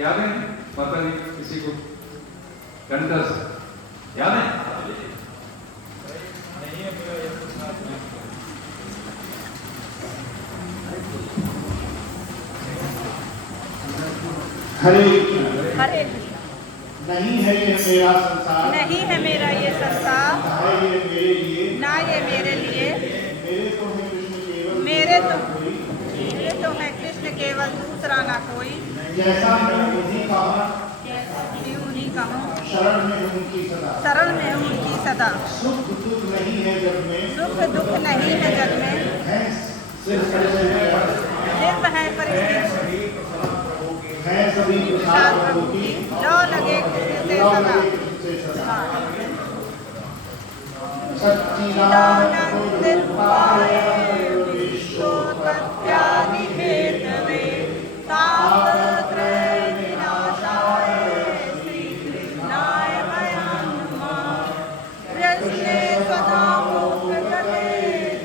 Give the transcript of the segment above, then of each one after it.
याद है माता जी किसी को? कंठस याद है? हरे हरे नहीं है ये मेरा संसार, नहीं है मेरा ये संसार, ना ये मेरे लिए, ना ये मेरे लिए, मेरे तो है कृष्ण केवल, मेरे तो है कृष्ण केवल, दूसरा ना कोई। जैसा मैं उन्हीं का हूँ, मैं उन्हीं का हूँ, शरण में हूँ उनकी सदा, शरण में हूँ उनकी सदा। सुख दुख नहीं है जग में, सुख दुख नहीं है जग में, है सिर्फ परिस्थिति, सिर्फ है परिस्थिति, है सभी साथ प्रसाद प्रभु प्रभु की की, लो लगे कृष्ण से लौ सदा। लगे कृष्ण से सदा। सच्चिदानंद रूपाय सच्चिदानंद विश्वोत्पत्त्यादि हेतवे तापत्रय विनाशाय श्रीकृष्णाय वयं नमः। कृष्णे स्वधामोपगते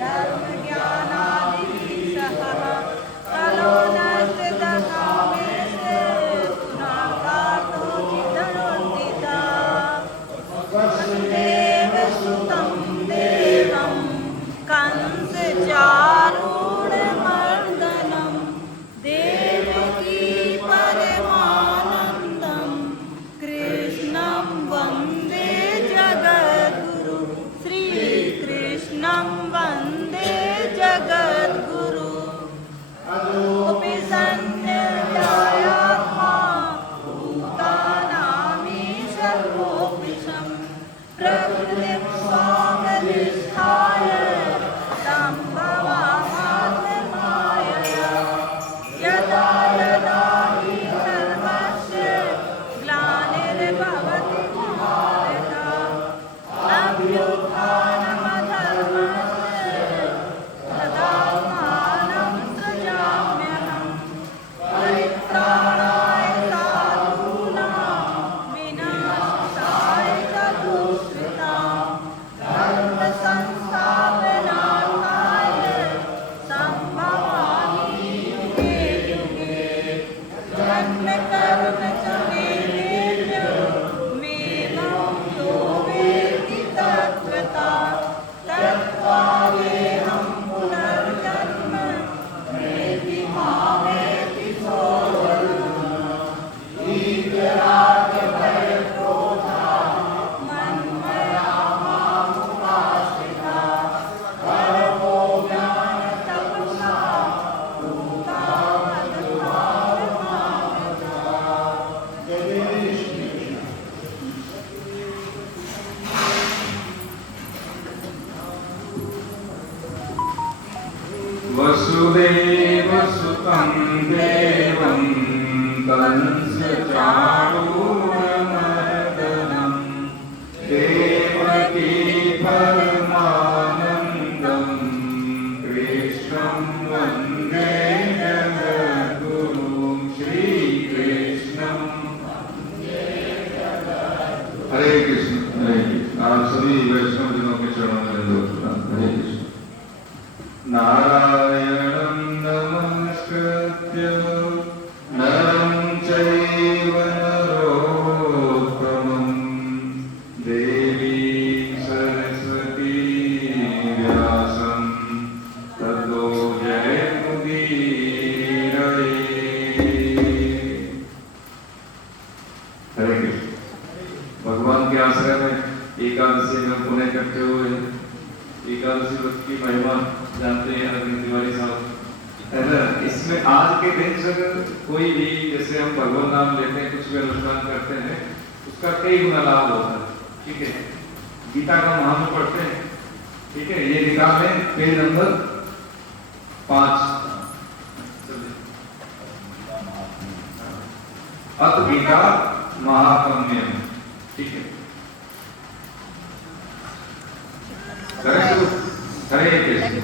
धर्मज्ञानादिभिः सह कलो नष्टदकामेश पुनः कार्तोचिदनुद्दिता। वसुदेव सुतं देवं कंसचारूढमर्दनं देवकी परमानन्दं कृष्णं वन्दे जगद्गुरु। श्रीकृष्णं वन्दे जगद्गुरु। अजोऽपि सन्निर्दयात्मा भूतानामीश गोपीशं प्रकृतिं स्वामधिष्ठाय सम्भवामात्ममायया। यदा यदा हि धर्मस्य ग्लानिर्भवति भारत अभ्युत्थानमधर्मस्य तदात्मानं सृजाम्यहम्। परित्राणाय साधूनां विनाशाय च दुष्कृतां धर्मसंस्थापनार्थाय सम्भवामि युगे युगे। जन्म कर्म च मे मेवं यो वेत्ति तत्त्वता तत्त्वादेहं पुनर्जन्म नेति भावेति मन्मया मामुपाश्रिता परमो ज्ञानतपसा भूता मदभावमागता। जय जय श्री कृष्ण। वसुदेव सुतं देवं कंसचारूढमर्दनं देवकी परमानन्दं कृष्णं वन्दे जगद्गुरुं। श्रीकृष्णं हरे कृष्ण। हरे कृष्ण। आप सभी वैष्णव जनों के चरणों में दंडवत प्रणाम। हरे कृष्ण। नारायणं नमस्कृत्य नरं चैव नरोत्तमं देवीं सरस्वतीं व्यासं ततो जयमुदीरये। हरे कृष्ण। भगवान के आश्रय में एकादशी में पुण्य करते हुए एकादशी व्रत की महिमा जानते हैं अरविंद तिवारी साहब, है ना। इसमें आज के दिन से कोई भी जैसे हम भगवान नाम लेते हैं, कुछ भी अनुष्ठान करते हैं, उसका कई गुना लाभ होता है। ठीक है, गीता का महात्म्य पढ़ते हैं। ठीक है, ये निकाल लें पेज नंबर 5। अत गीता महात्म्य। ठीक है, हरे कृष्ण।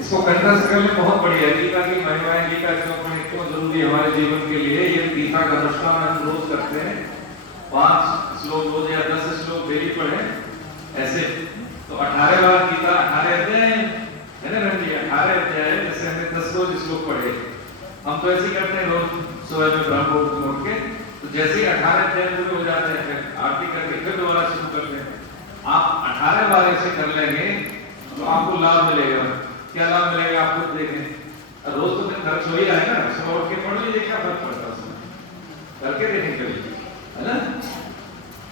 इसको कंठस्थ कर ले, बहुत बढ़िया। गीता की महिमाएं, गीता क्यों पढ़े, क्यों जरूरी है हमारे जीवन के लिए। ये गीता का अनुष्ठान हम रोज करते हैं। 5 श्लोक रोज या 10 श्लोक डेली पढ़े ऐसे तो 18 बार गीता, 18 अध्याय है ना रंग जी, 18 अध्याय। जैसे हमने 10 रोज श्लोक पढ़े, हम तो ऐसे करते हैं रोज सुबह में ब्रह्म मुहूर्त में उठ के, तो जैसे ही 18 अध्याय पूरे हो जाते हैं फिर आरती करके फिर दोबारा शुरू करते हैं। आप 18 बार ऐसे कर लेंगे तो आपको लाभ मिलेगा। क्या लाभ मिलेगा आप खुद देखें। रोज तो दिन खर्च हो ही रहा है ना, सुबह उठ के पढ़ लीजिए, क्या फर्क पड़ता है उसमें, करके देखें कभी, है ना।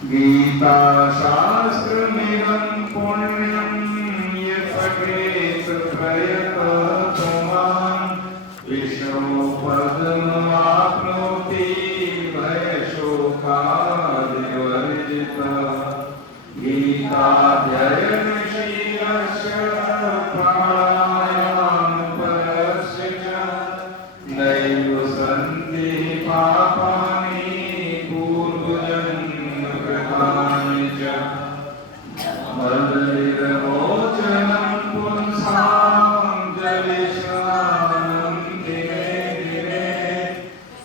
गीता शास्त्र मिदं पुण्यं ये पठेत प्रयततमान् विष्णु पदमाप्नोति भयशोकादिवर्जितः। गीताध्ययनशीलस्य प्राणायामपरस्य च नैव सन्ति पापानि पूर्वजन्मकृतानि च। मरणनिर्मोचनं पुंसां जलिस्नानं दिने दिने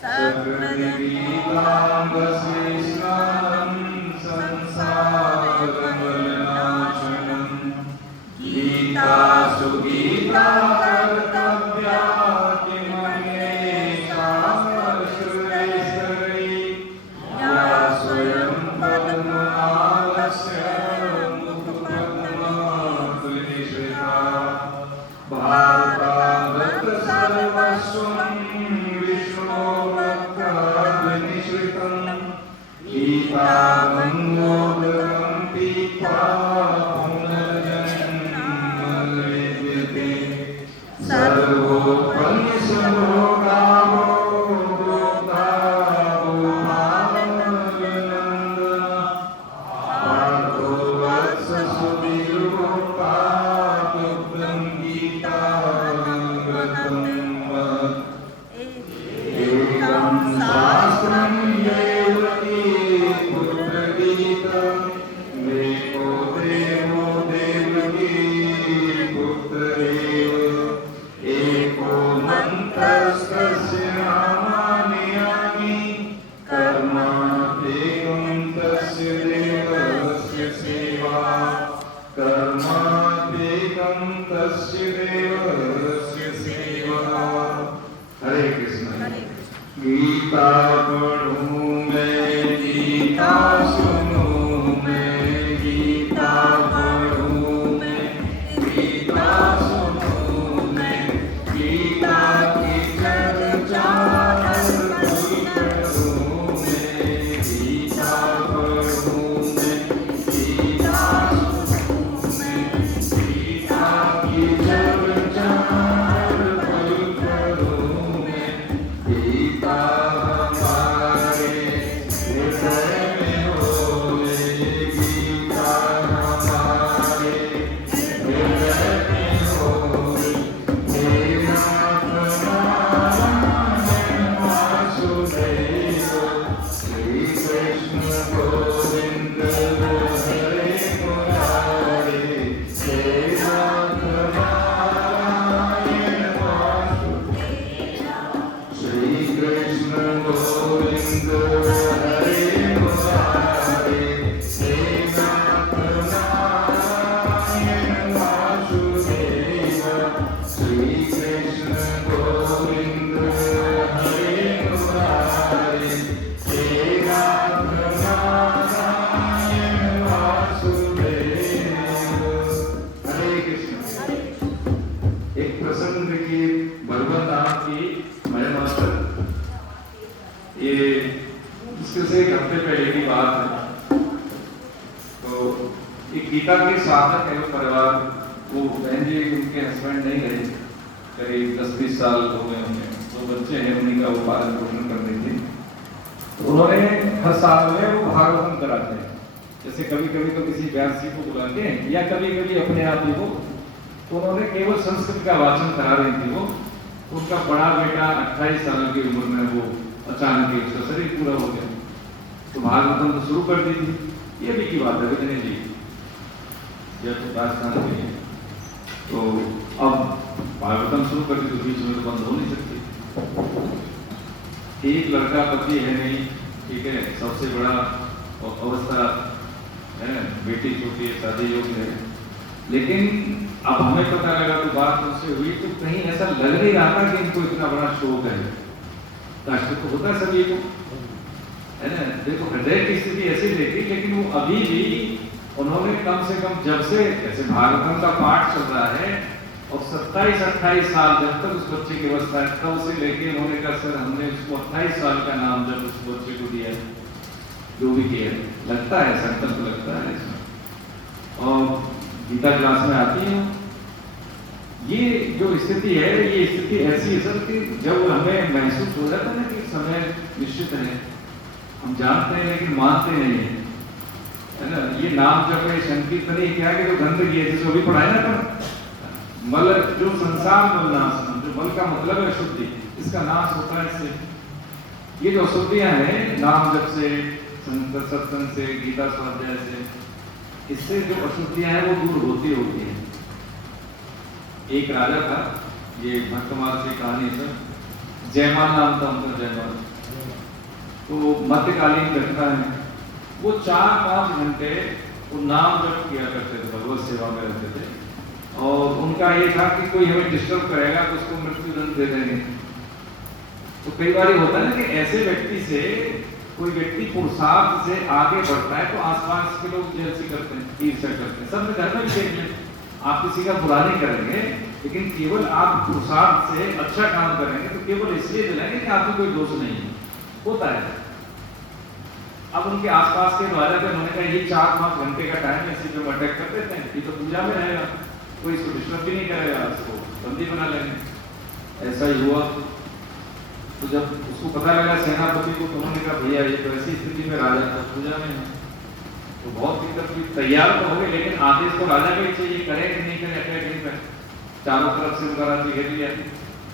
सकृद्गीताङ्गस्नानं संसारमलिनाशनं। गीतासु गीता कर्तव्या किमन्येषां श्रुतिस्तरे या स्वयं पद्मनाभस्य मुखपद्मनिश्रिता। भारतामृत सर्वस्वं विष्णोर्भक्ताभिनिश्रितं। गीतामृतं पीत्वा पुनर्जन्म विद्यते। सर्वोपनिषदो गावो गोप्ता गोपालनन्दना। पार्थो वत्स सुधीर्भोक्ता तुभ्यं गीतामृतं वद। एकं शास्त्रं देवकी पुत्रगीतं एको देवो देवकी पुत्रेव। एको मन्त्रस्तस्य नामानि यानि कर्मात्येकं तस्य देवस्य सेवा। कर्मात्येकं तस्य देवस्य सेवा। हरे कृष्ण। गीता पढ़ूं मैं गीता सुनूं मैं गीता पढ़ूं मैं गीता सुनूं मैं गीता की चर्चा करूं मैं गीता पढ़ूं मैं गीता सुनूं मैं गीता की चर्चा करूं मैं। गीता हमारे हृदय में होवे। गीता हमारे हृदय में होवे। हे नाथ नारायण वासुदेव श्री कृष्ण गोविंद हरे मुरारे। हे नाथ नारायण वासुदेव श्री कृष्ण गोविंद हरे मुरारे। हे नाथ नारायण वासुदेव श्री कृष्ण गोविंद हरे मुरारे। हे नाथ नारायण वासुदेव। हरे कृष्ण। एक प्रसंग देखिए, भगवत नाम की महिमा। ये इसके से एक हफ्ते पहले की बात है। तो एक गीता के साधक है वो परिवार, वो बहन जी उनके हस्बैंड नहीं रहे, करीब 10-20 साल हो गए होंगे। तो बच्चे हैं उन्हीं का वो पालन पोषण कर रहे थे। तो उन्होंने हर साल में वो भागवतम कराते हैं। जैसे कभी कभी तो किसी व्यास जी को बुलाते हैं या कभी कभी अपने आप ही को। तो उन्होंने केवल संस्कृत का वाचन करा रही थी वो। उनका बड़ा बेटा 28 साल की उम्र में वो अचानक ही उसका शरीर पूरा हो गया। तो भागवतम तो शुरू कर दी थी। ये भी की बात है विजय जी, जब राजस्थान में। तो अब भागवतम शुरू कर दी तो बीच में तो बंद हो नहीं सकती। एक लड़का पति है नहीं, ठीक है, सबसे बड़ा अवस्था है, बेटी छोटी है, शादी योग्य है। लेकिन अब हमें पता लगा तो बात उनसे हुई तो कहीं ऐसा लग नहीं रहा था कि इनको इतना बड़ा शौक है। कष्ट तो होता है सभी को, है ना। देखो हृदय की स्थिति ऐसी देखी, लेकिन वो अभी भी उन्होंने कम से कम जब से ऐसे भागवतम का पाठ चल रहा है और 27-28 साल जब तक उस बच्चे की अवस्था है तब से लेके उन्होंने कहा सर हमने उसको 28 साल का नाम जब उस बच्चे को दिया, जो भी किया, लगता है संकल्प लगता है इसमें। और गीता क्लास में आती है ये जो स्थिति है, ये स्थिति ऐसी है सर कि जब हमें महसूस हो जाता है ना कि समय निश्चित है, हम जानते हैं लेकिन मानते नहीं है ना। ये नाम जब है संकीर्तन क्या है कि जो गंदगी है जिसको भी पढ़ाए ना पर मल, जो संसार मलनाशनम, जो मल का मतलब है शुद्धि, इसका नाश होता है इससे। ये जो अशुद्धियां हैं नाम जब से, सत्संग से, गीता स्वाध्याय से, इससे जो अशुद्धियां हैं वो दूर होती है। एक राजा था, ये भक्तमाल की कहानी सर, जयमाल नाम था उनका, जयमाल। तो मध्यकालीन घटना है, वो 4-5 घंटे वो नाम जप किया करते थे, भगवत सेवा में रहते थे। और उनका ये था कि कोई हमें डिस्टर्ब करेगा तो उसको मृत्यु दंड दे देंगे। तो कई बार होता है ना कि ऐसे व्यक्ति से कोई व्यक्ति पुरुषार्थ से आगे बढ़ता है तो आसपास के लोग जेलसी करते हैं, ईर्ष्या करते हैं। सब में घर में भी देख लें, आप किसी का बुरा नहीं करेंगे, लेकिन केवल आप पुरुषार्थ से अच्छा काम करेंगे तो केवल इसलिए दिलाएंगे कि आपको कोई दोष नहीं है, होता है। अब उनके आसपास के राजा थे, उन्होंने कहा ये 4-5 घंटे का टाइम है, इसी पे अटैक कर देते हैं, ये तो पूजा में रहेगा, कोई इसको डिस्टर्ब भी नहीं करेगा, इसको बंदी बना लेंगे। ऐसा ही हुआ। तो जब उसको पता लगा सेनापति को, तो उन्होंने कहा भैया ये तो ऐसी स्थिति में राजा था, पूजा में है, तो बहुत दिक्कत हुई। तैयार तो हो गए लेकिन आदेश तो राजा का ही चाहिए, करे कि नहीं करे, अटैक नहीं करे। चारों तरफ से उनका राज्य घेर लिया,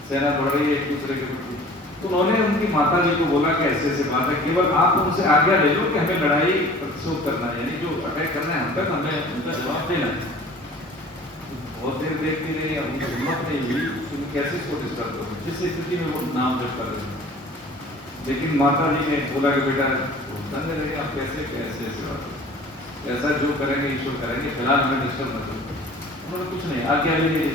सेना बढ़ रही है एक दूसरे के प्रति। तो उन्होंने उनकी माता जी को बोला कि ऐसे ऐसे बात है, केवल आप उनसे आज्ञा ले लो कि हमें लड़ाई प्रतिशोध करना है, यानी जो अटैक करना है हम तक, हमें उनका जवाब देना है। बहुत देर देखती रही, अब उनकी हिम्मत नहीं हुई, तुम कैसे इसको डिस्टर्ब करो, जिस स्थिति में वो नाम जप कर रहे हैं। लेकिन माता जी ने बोला कि बेटा धन्य रहे, आप कैसे कैसे ऐसे बात, ऐसा जो करेंगे ईश्वर करेंगे, फिलहाल हमें डिस्टर्ब न करो। उन्होंने कुछ नहीं, आज्ञा भी नहीं।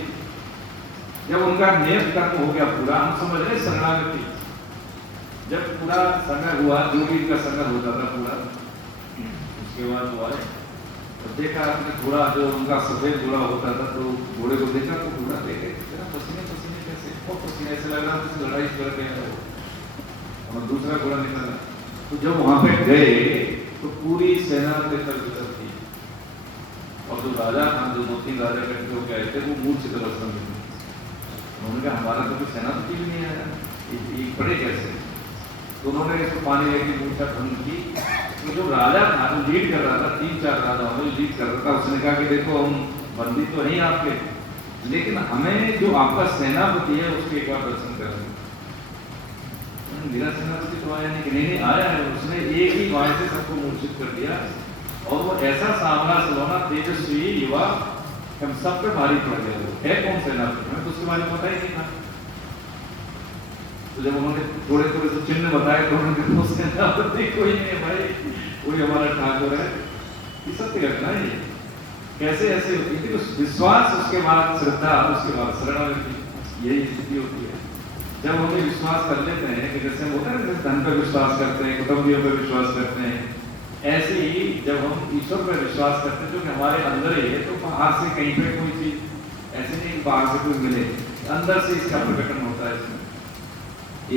जब उनका नियत कर्म हो गया पूरा, हम समझ रहे शरणागति, जब पूरा समय हुआ, जो भी इनका समय होता था पूरा, उसके बाद वो आए तो देखा आपने घोड़ा, जो उनका सफेद घोड़ा होता था, तो घोड़े को देखा तो घोड़ा देखे पसीने पसीने कैसे, बहुत पसीने, ऐसे लग रहा था लड़ाई करते हैं। और दूसरा घोड़ा निकला, तो जब वहां पे गए तो पूरी सेना भीतर थी, और जो राजा था, जो 2-3 राजा इकट्ठे होकर आए थे, वो मूर्छित अवस्था में थे। उन्होंने कहा हमारा तो कोई सेनापति भी नहीं आया, ये पड़े कैसे। तो उन्होंने इसको पानी लेके मूर्छा भंग की। तो जो राजा था, जो लीड कर रहा था, 3-4 राजाओं में लीड कर रहा था, उसने कहा कि देखो हम बंदी तो नहीं आपके, लेकिन हमें जो आपका सेनापति है उसके एक बार दर्शन करें। मेरा सेनापति तो आया नहीं, कि नहीं आया है, उसने एक ही बार से सबको मूर्छित कर दिया। और वो ऐसा सांवला सलोना तेजस्वी युवा, हम सब पे भारी पड़ गया। वो है कौन सेनापति, हमें तो उसके बारे में पता ही नहीं था। तो जब उन्होंने थोड़े थोड़े से चिन्ह बताए तो उन्होंने सेनापति कोई नहीं है भाई, कोई हमारा ठाकुर है। ये सत्य घटना है। कैसे ऐसे होती थी, उस विश्वास, उसके बाद श्रद्धा, उसके बाद शरणागति, यही स्थिति होती है। जब हम विश्वास कर लेते हैं कि जैसे हम होता है ना, धन पर विश्वास करते हैं, कुटुंबियों पर विश्वास करते हैं, ऐसे ही जब हम ईश्वर पर विश्वास करते हैं जो कि हमारे अंदर ही है, तो बाहर से कहीं पे कोई चीज ऐसे नहीं बाहर से कोई मिले, अंदर से इसका प्रकटन होता है। इसमें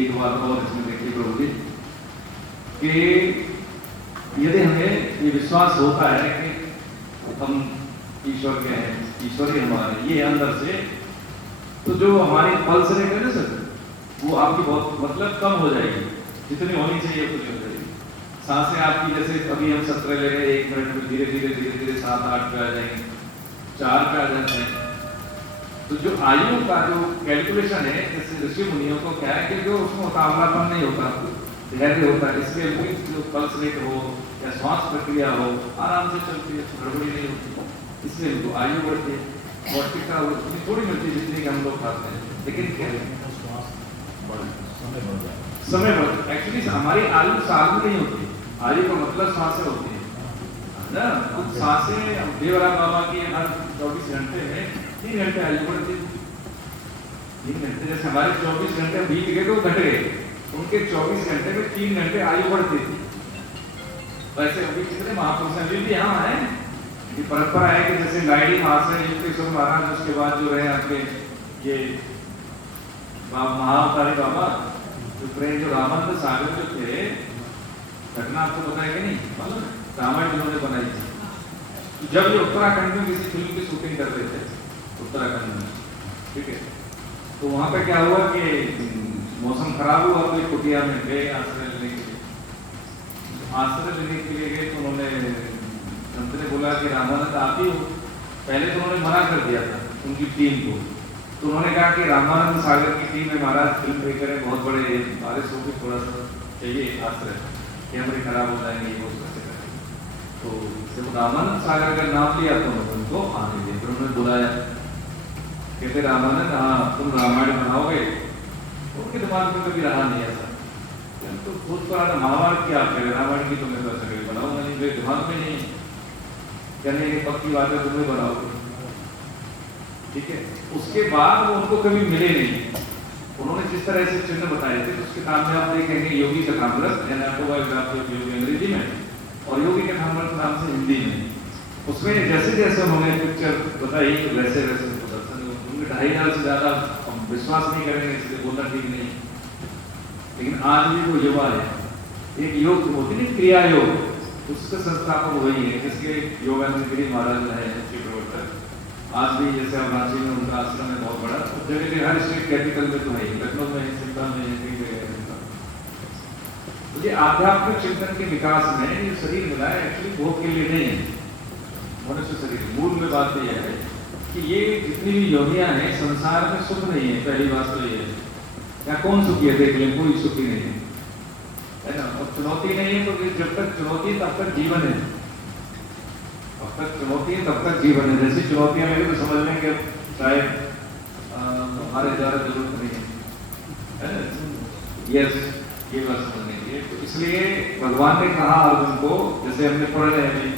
एक बात और इसमें देखिए प्रभु जी, कि यदि हमें ये विश्वास होता है कि हम ईश्वर के हैं, ईश्वर ही हमारे, ये अंदर से, तो जो हमारी पल्स रेट है ना सर, वो आपकी बहुत मतलब कम हो जाएगी, जितनी होनी चाहिए उतनी हो जाएगी। सांसें आपकी, जैसे अभी हम 17 ले रहे हैं, 1 मिनट में धीरे धीरे 7-8 पे आ जाएंगे, 4 पे आ जाते हैं। तो जो आयु का जो कैलकुलेशन है, जैसे ऋषि मुनियों को क्या है कि जो उसमें मुकाबलापन नहीं होता, धैर्य होता है, इसलिए कोई जो पल्स रेट हो या श्वास प्रक्रिया हो आराम से चलती है, गड़बड़ी नहीं होती, इसलिए उनको आयु बढ़ती है। पौष्टिकता उतनी थोड़ी मिलती है जितनी हम लोग खाते हैं, लेकिन क्या है समय बढ़, एक्चुअली हमारी आयु साल में नहीं होती, आयु का मतलब सांसें होती है ना। कुछ सांसें देवरा बाबा की हर 24 घंटे में 3 घंटे आयु बढ़ती है। 3 घंटे, जैसे हमारे 24 घंटे बीत गए तो घट गए, उनके 24 घंटे में 3 घंटे आयु बढ़ती थी। वैसे अभी कितने महापुरुष हैं, अभी भी यहाँ है। ये परंपरा है कि जैसे लाइडी महाशय युक्तेश्वर महाराज, उसके बाद जो रहे आपके ये महाअवतारी बाबा, जो प्रेम जो रामानंद सागर जो थे, घटना आपको पता है कि नहीं, मालूम है? रामायण जिन्होंने बनाई थी, तो जब ये उत्तराखंड में किसी फिल्म की शूटिंग कर रहे थे, उत्तराखंड में, ठीक है, तो वहां पे क्या हुआ कि मौसम खराब हुआ, तो कुटिया में गए आश्रय लेने के लिए। आश्रय लेने के लिए गए तो उन्होंने, संत ने बोला कि रामानंद आप ही हो। पहले तो उन्होंने मना कर दिया था उनकी टीम को, तो उन्होंने कहा कि रामानंद सागर की टीम में महाराज फिल्म मेकर है, बहुत बड़े बारिश होगी, थोड़ा सा चाहिए आश्रय, कैमरे खराब हो जाएंगे, वो कैसे करें। तो जब रामानंद सागर का नाम लिया तो उनको आने दिया, फिर उन्होंने बुलाया, कहते रामानंद हाँ तुम रामायण बनाओगे। उनके दिमाग में कभी रहा नहीं ऐसा, तो खुद पुराना महाभारत क्या आप करें, रामायण की तुम्हें कर सके बनाऊंगा नहीं, मेरे दिमाग में नहीं, कहने ये पक्की बात है तुम्हें बनाओगे, ठीक है। उसके बाद वो उनको कभी मिले नहीं। उन्होंने जिस तरह से चिन्ह बताए थे, तो उसके नाम में आप देखेंगे योगी कथामृत, यानी ऑटोबायोग्राफी ऑफ योगी अंग्रेजी में, और योगी कथामृत नाम से हिंदी में। उसमें जैसे जैसे उन्होंने पिक्चर बताई वैसे वैसे उनको दर्शन, उनके 2.5 साल से ज्यादा विश्वास नहीं करेंगे, इसलिए बोलना ठीक नहीं, लेकिन आज भी वो युवा है। एक योग होती नहीं, क्रिया योग, उसके संस्थापक वही है, जिसके योगानंद गिरी महाराज है मुख्य प्रवर्तक। आज भी जैसे अब रांची में उनका आश्रम है बहुत बड़ा, जगह जगह हर स्टेट कैपिटल में तो है, लखनऊ में, शिमला में, कई जगह है। तो ये आध्यात्मिक चिंतन के विकास में ये शरीर मिला है, एक्चुअली भोग के लिए नहीं है, मनुष्य शरीर। मूल में बात यह है कि ये जितनी भी योनियां हैं संसार में सुख नहीं है, पहली बात तो ये है। या कौन सुखी है देख लें, कोई सुखी नहीं है ना। और चुनौती नहीं है, तो जब तक चुनौती है तब तक जीवन है, तब तक चुनौती है तब तक जीवन है। जैसी चुनौतियां मिले तो समझ लें कि शायद हमारे द्वारा जरूरत नहीं है, यस ये बात समझने के लिए। तो इसलिए भगवान ने कहा अर्जुन को, जैसे हमने पढ़ रहे हैं,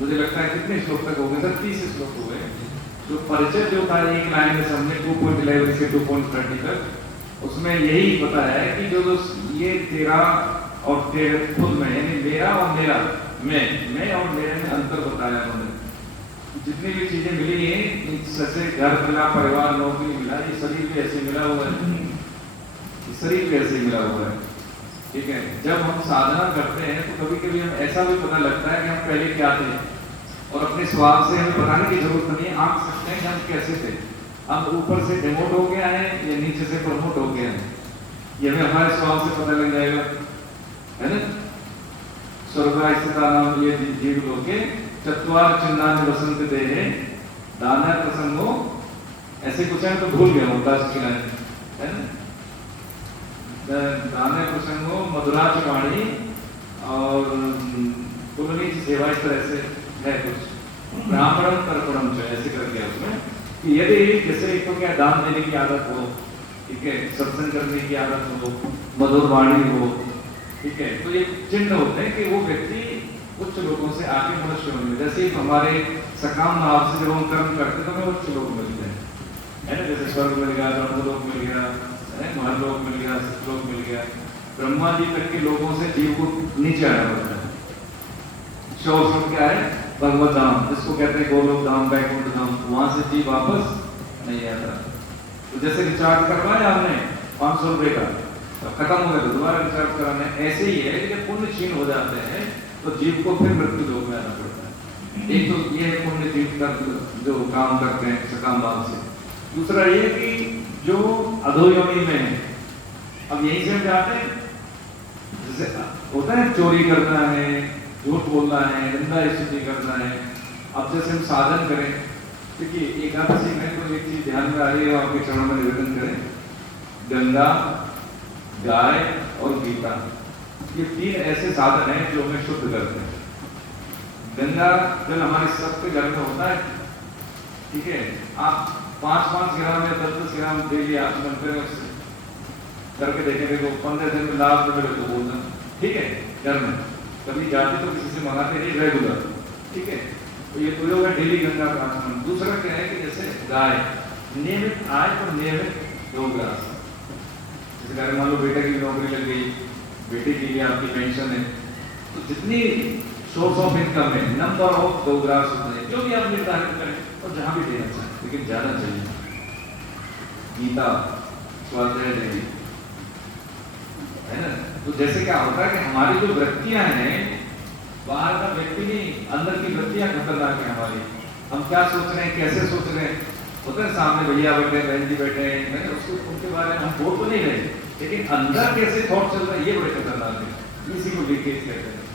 मुझे लगता है कितने श्लोक तक हो गए, 30 श्लोक हो गए। जो परिचय जो था एक लाइन में हमने 2.11 से 2.30 तक, उसमें यही बताया है कि जो ये तेरा और तेरे खुद में, यानी मेरा और मेरा, मैं और मेरे में अंतर बताया उन्होंने। जितनी भी चीजें मिली हैं, जैसे घर मिला, परिवार, नौकरी मिला, ये शरीर भी ऐसे मिला हुआ है, शरीर भी ऐसे मिला हुआ है, ठीक है। जब हम साधना करते हैं तो कभी कभी हम ऐसा भी पता लगता है कि हम पहले क्या थे, और अपने स्वभाव से हमें बताने की जरूरत नहीं है, आंक सकते हैं कि हम कैसे थे। हम ऊपर से डिमोट हो गया है या नीचे से प्रमोट हो गया है, ये हमें हमारे स्वभाव से पता लग जाएगा, है ना। स्वर्गस्थिता नाम ये जीव लोके चत्वार चिन्हानि वसंत देहे दाना प्रसंगो, ऐसे कुछ है, तो भूल गया हूँ दास की लाइन, है ना। दाने प्रसंगो मधुराच वाणी और कुलनी की सेवा, इस तरह से है कुछ। ब्राह्मण तर्पणम जो ऐसे करके उसमें कि यदि जैसे एक तो क्या दान देने की आदत हो, ठीक है, सत्संग करने की आदत हो, मधुर वाणी हो, ठीक है, तो ये चिन्ह होते हैं कि वो व्यक्ति उच्च लोगों से आगे मनुष्य होंगे। जैसे ही हमारे सकाम भाव से जब हम कर्म करते तो हमें उच्च लोग मिलते हैं, है ना। जैसे स्वर्ग मिल गया, ब्रह्मलोक मिल गया, महलोक मिल गया, सतलोक मिल गया, ब्रह्मा जी तक के लोगों से जीव को नीचे आना पड़ता है। शोषण क्या है, भगवत धाम, जिसको कहते हैं गोलोक धाम, बैकुंठ धाम, वहां से जीव वापस नहीं आता। तो जैसे रिचार्ज करवाया हमने 500 रुपए का, तो खत्म हो गया तो दोबारा रिचार्ज कराना है। ऐसे ही है कि जब पुण्य क्षीण हो जाते हैं तो जीव को फिर मृत्यु लोक में आना पड़ता है। एक तो ये पुण्य जीव का जो काम करते हैं सकाम भाव से, दूसरा ये कि जो अधोयोनि में है, अब यहीं से हम जाते हैं, जैसे होता है चोरी करना है, झूठ बोलना है, निंदा स्तुति करना है। अब जैसे हम साधन करें, देखिए एकादशी में कोई एक चीज ध्यान में आ रही है, आपके चरणों में निवेदन करें, गंगा, गाय और गीता, ये 3 ऐसे साधन हैं जो हमें शुद्ध करते हैं। गंगा जल हमारे सबके घर में होता है, ठीक है। आप 5-5 ग्राम या 10-10 ग्राम डेली आचमन करें, उससे करके देखेंगे तो 15 दिन में लाभ मिले तो बोलना, ठीक है। घर में कभी जाते तो किसी से मंगाते नहीं, रेगुलर, ठीक है। तो ये तो है डेली गंगा का आचमन। दूसरा क्या है कि जैसे गाय नियमित आय और नियमित 2 ग्लास, जैसे घर मान लो बेटे की नौकरी लग गई, बेटे के लिए आपकी पेंशन है, तो जितनी सोर्स ऑफ इनकम है, नंबर ऑफ गोग्रास होते हैं, जो भी आप निर्धारित करें और जहां भी देना चाहें, लेकिन ज्यादा चाहिए। गीता स्वाध्याय देवी है ना। तो जैसे क्या होता है कि हमारी जो वृत्तियां हैं, बाहर का व्यक्ति नहीं, अंदर की वृत्तियां खतरनाक है हमारी। हम क्या सोच रहे हैं, कैसे सोच रहे हैं, होता है सामने भैया बैठे, बहन जी बैठे हैं, मैंने उसको उनके बारे में हम बोल तो नहीं रहे, लेकिन अंदर कैसे थॉट चल रहा है, ये बड़े खतरनाक है। इसी को लीकेज कहते हैं।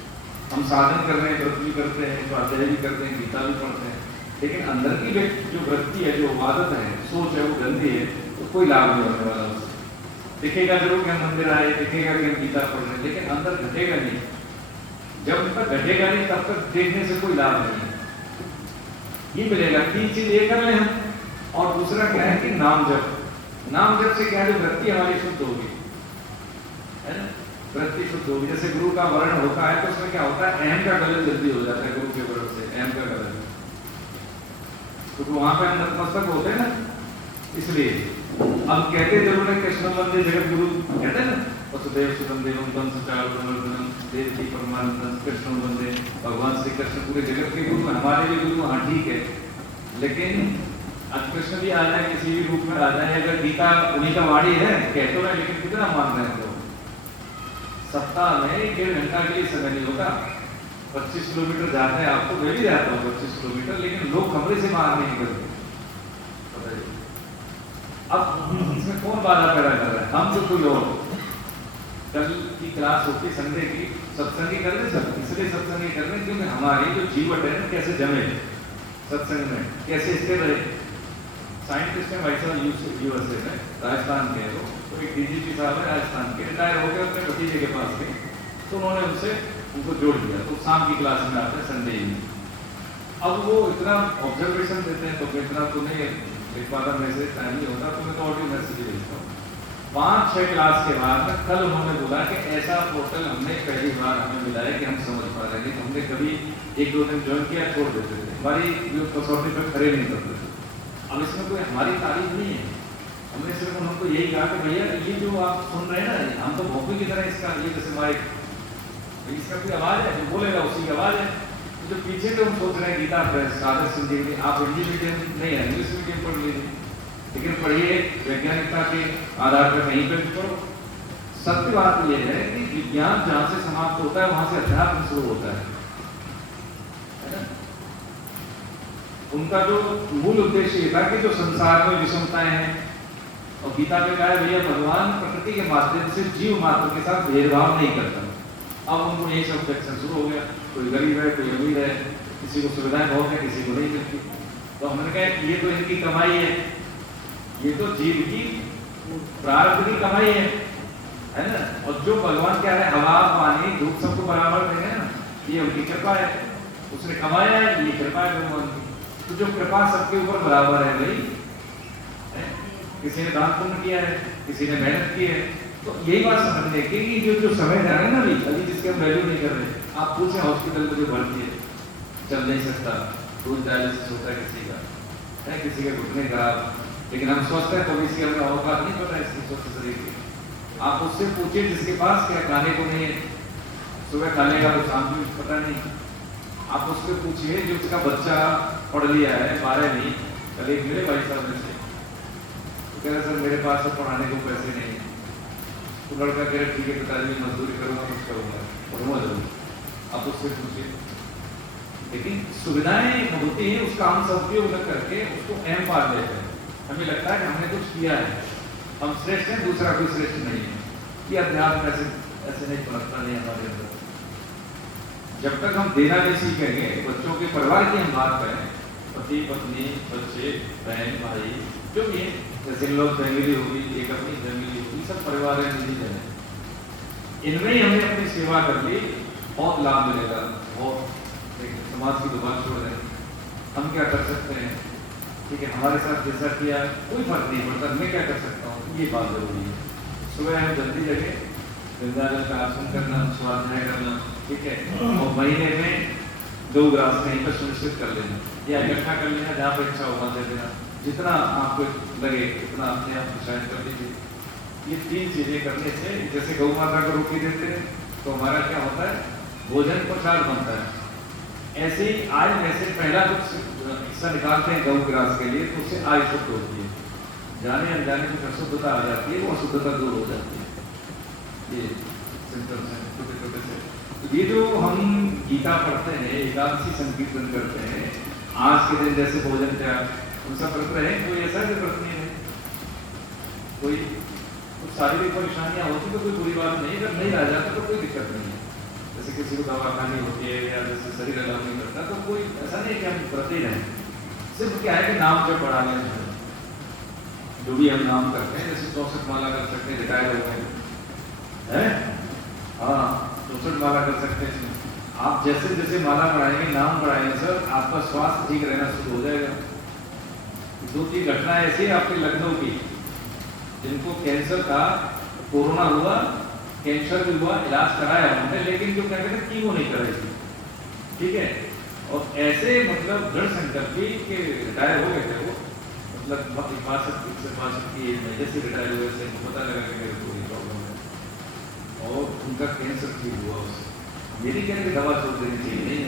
हम साधन कर रहे हैं, व्रत भी करते हैं, स्वाध्याय भी करते हैं, गीता भी पढ़ते हैं, लेकिन अंदर की जो वृत्ति है, जो आदत है, सोच है, वो गंदी है, तो कोई लाभ नहीं होने वाला उससे। दिखेगा जरूर कि हम मंदिर आए, दिखेगा कि हम गीता पढ़ रहे हैं, लेकिन अंदर घटेगा नहीं। जब तक घटेगा नहीं तब तक देखने से कोई लाभ नहीं है। ये मिलेगा, तीन चीज ये कर ले हम, और दूसरा क्या है कि नाम जप। नाम जप से क्या है, वृत्ति हमारी शुद्ध होगी, है ना, वृत्ति शुद्ध होगी। जैसे गुरु का वर्ण होता है तो उसमें क्या होता है, अहम का गलन जल्दी हो जाता है, गुरु के वर्ण से अहम का गलन, तो वहां पे नतमस्तक होते हैं ना। इसलिए हम कहते जरूर है कृष्ण वंदे जगत गुरु, कहते हैं ना, वसुदेव सुतम देवम तम सचारम देवकी परमानंदम कृष्ण वंदे, भगवान श्री कृष्ण पूरे जगत के गुरु, हमारे भी गुरु। हाँ ठीक है, लेकिन आज कृष्ण भी आ जाए, किसी भी रूप में आ जाए, अगर गीता उन्हीं का वाणी है कहते हैं, लेकिन कितना मान रहे हैं लोग। सप्ताह में 1.5 घंटा के लिए समय नहीं होता, 25 किलोमीटर जाते हैं, आपको मैं भी जाता हूँ 25 किलोमीटर, लेकिन लोग कमरे से बाहर नहीं निकलते। अब इसमें कौन बाधा पैदा कर रहा है, हम तो कोई और। कल की क्लास होती संडे की, सत्संगी कर रहे सब, इसलिए सत्संगी कर रहे क्योंकि हमारी जो जीवन है कैसे जमे सत्संग में, कैसे स्थिर रहे। साइंटिस्ट है भाई साहब यूएसए में, राजस्थान के हैं वो, तो एक डीजीपी साहब है राजस्थान के, रिटायर हो गए, अपने भतीजे के पास गए, तो उन्होंने उनको जोड़ दिया, तो शाम की क्लास में आते हैं संडे में। अब वो इतना ऑब्जर्वेशन देते हैं, तो इतना तो नहीं एक बार मैसेज टाइम नहीं होता, तो मैं तो ऑडियो मैसेज ही भेजता हूँ। 5-6 क्लास के बाद में कल उन्होंने बोला कि ऐसा पोर्टल हमने पहली बार हमें मिला है कि हम समझ पा रहे हैं, हमने कभी 1-2 दिन ज्वाइन किया, छोड़ देते थे, हमारी जो कसौटी पर खड़े नहीं करते थे। अब इसमें कोई हमारी तारीफ नहीं है, हमने सिर्फ उनको यही कहा कि भैया ये जो आप सुन रहे हैं ना, हम तो भोपी की तरह इसका ये जैसे माइक, इसका कोई आवाज है, जो बोलेगा उसी की आवाज है। तो जो पीछे तो हम सोच रहे हैं गीता प्रेस, सादर संजीवनी, आप हिंदी मीडियम नहीं है, इंग्लिश मीडियम पढ़ लीजिए, लेकिन पढ़िए वैज्ञानिकता के आधार पर कहीं पर भी पढ़ो। सत्य बात यह है कि विज्ञान जहां से समाप्त होता है वहां से अध्यात्म शुरू होता है ना। उनका जो मूल उद्देश्य ये था कि जो संसार में विषमताएं हैं, और गीता में कहा है भैया भगवान प्रकृति के माध्यम से जीव मात्र के साथ भेदभाव नहीं करता। अब उनको यही सब सेक्शन शुरू हो गया, कोई गरीब है, कोई अमीर है, किसी को सुविधाएं बहुत है, किसी को नहीं मिलती। तो हमने कहा ये तो इनकी कमाई है, ये तो जीव की प्रारब्ध की कमाई है ना। और जो भगवान क्या है, हवा पानी धूप सबको बराबर दे रहे हैं ना, ये उनकी कृपा है, उसने कमाया है, ये कृपा है भगवान की। तो जो कृपा सबके ऊपर बराबर है भाई, किसी ने दान पुण्य किया है, किसी ने मेहनत की है, तो यही बात समझने की कि जो समय जा रहे हैं ना अभी जिसके हम वैल्यू नहीं कर रहे। आप पूछे हॉस्पिटल में जो भर्ती है, चल नहीं सकता, दूध डायलिसिस होता है किसी का, है किसी का घुटने खराब, लेकिन हम स्वस्थ है तो किसी का हमें औकात नहीं पता है इसकी स्वस्थ शरीर की। आप उससे पूछिए जिसके पास क्या खाने को नहीं है, सुबह खा लेगा तो शाम को पता नहीं। आप उससे पूछिए जो उसका बच्चा पढ़ लिया है 12वीं, कल एक मेरे भाई साहब में से कह रहे सर मेरे पास तो पढ़ाने को पैसे नहीं है। तो लड़का कह रहे ठीक है पिताजी मजदूरी करूँगा, कुछ करूँगा, पढ़ूंगा जरूर। आप उससे पूछिए, लेकिन सुविधाएं होती हैं, उसका हम सदुपयोग न करके उसको अहम पा देते हैं। हमें लगता है कि हमने कुछ किया है, हम श्रेष्ठ हैं, दूसरा कोई श्रेष्ठ नहीं है। ये अध्यात्म ऐसे नहीं पनपता नहीं हमारे अंदर। जब तक हम देना नहीं सीखेंगे, बच्चों के परिवार की हम बात करें, पति पत्नी बच्चे बहन भाई जो भी है, जैसे लोग फैमिली होगी, एक अपनी फैमिली होगी, सब परिवार है, निजी जन है, इनमें ही हमने अपनी सेवा कर ली, बहुत लाभ मिलेगा। बहुत समाज की दुकान छोड़ दें, हम क्या कर सकते हैं, ठीक है, हमारे साथ जैसा किया कोई फर्क नहीं पड़ता, मैं क्या कर सकता हूँ, ये बात जरूरी है। सुबह हम जल्दी जगे, गंगाजल का आसन करना, स्वाध्याय करना, ठीक है, और महीने में 2 ग्रास कहीं पर सुनिश्चित कर लेना, या इकट्ठा कर लेना, जहाँ पर इच्छा होगा दे देना, जितना आपको लगे उतना अपने आप डिसाइड कर लीजिए। ये 3 चीजें करने से, जैसे गौ माता को रोटी देते हैं तो हमारा क्या होता है, भोजन प्रसाद बनता है। ऐसे ही आय में से पहला कुछ हिस्सा निकालते हैं गौ ग्रास के लिए, तो उससे आय शुद्ध होती है, जाने अनजाने कुछ अशुद्धता आ जाती है, वो अशुद्धता दूर हो जाती है। ये सिम्टम्स हैं छोटे छोटे से। तो ये जो हम गीता पढ़ते हैं, एकादशी संकीर्तन करते हैं, आज के दिन जैसे भोजन त्याग, उनसा व्रत रहे, कोई ऐसा भी व्रत नहीं है। कोई कुछ शारीरिक परेशानियां होती तो कोई बुरी बात नहीं, जब नहीं रह जाता तो कोई दिक्कत नहीं है। जैसे किसी को दवा खानी होती है या जैसे शरीर अलाउ नहीं करता, तो कोई ऐसा नहीं कि हम व्रत ही रहें। सिर्फ क्या है कि नाम जब बढ़ा लें, जो भी हम नाम करते हैं, जैसे 64 माला कर सकते हैं, रिटायर हो गए हैं, हाँ 64 माला कर सकते हैं। आप जैसे जैसे माला बढ़ाएंगे, नाम बढ़ाएंगे सर, आपका स्वास्थ्य ठीक रहना शुरू हो जाएगा। 2-3 घटना ऐसी है आपके लखनऊ की, जिनको कैंसर था, कोरोना हुआ, कैंसर भी हुआ, इलाज कराया उन्होंने, लेकिन जो क्या कहते हैं कीमो नहीं कराई थी, ठीक है। और ऐसे मतलब दृढ़ संकल्पी के रिटायर हो गए थे वो, मतलब 62 की एज में जैसे रिटायर हुए थे, पता लगा कि मेरे को प्रॉब्लम है और उनका कैंसर ठीक हुआ उससे। ये नहीं कहने की दवा छोड़ देनी चाहिए, नहीं,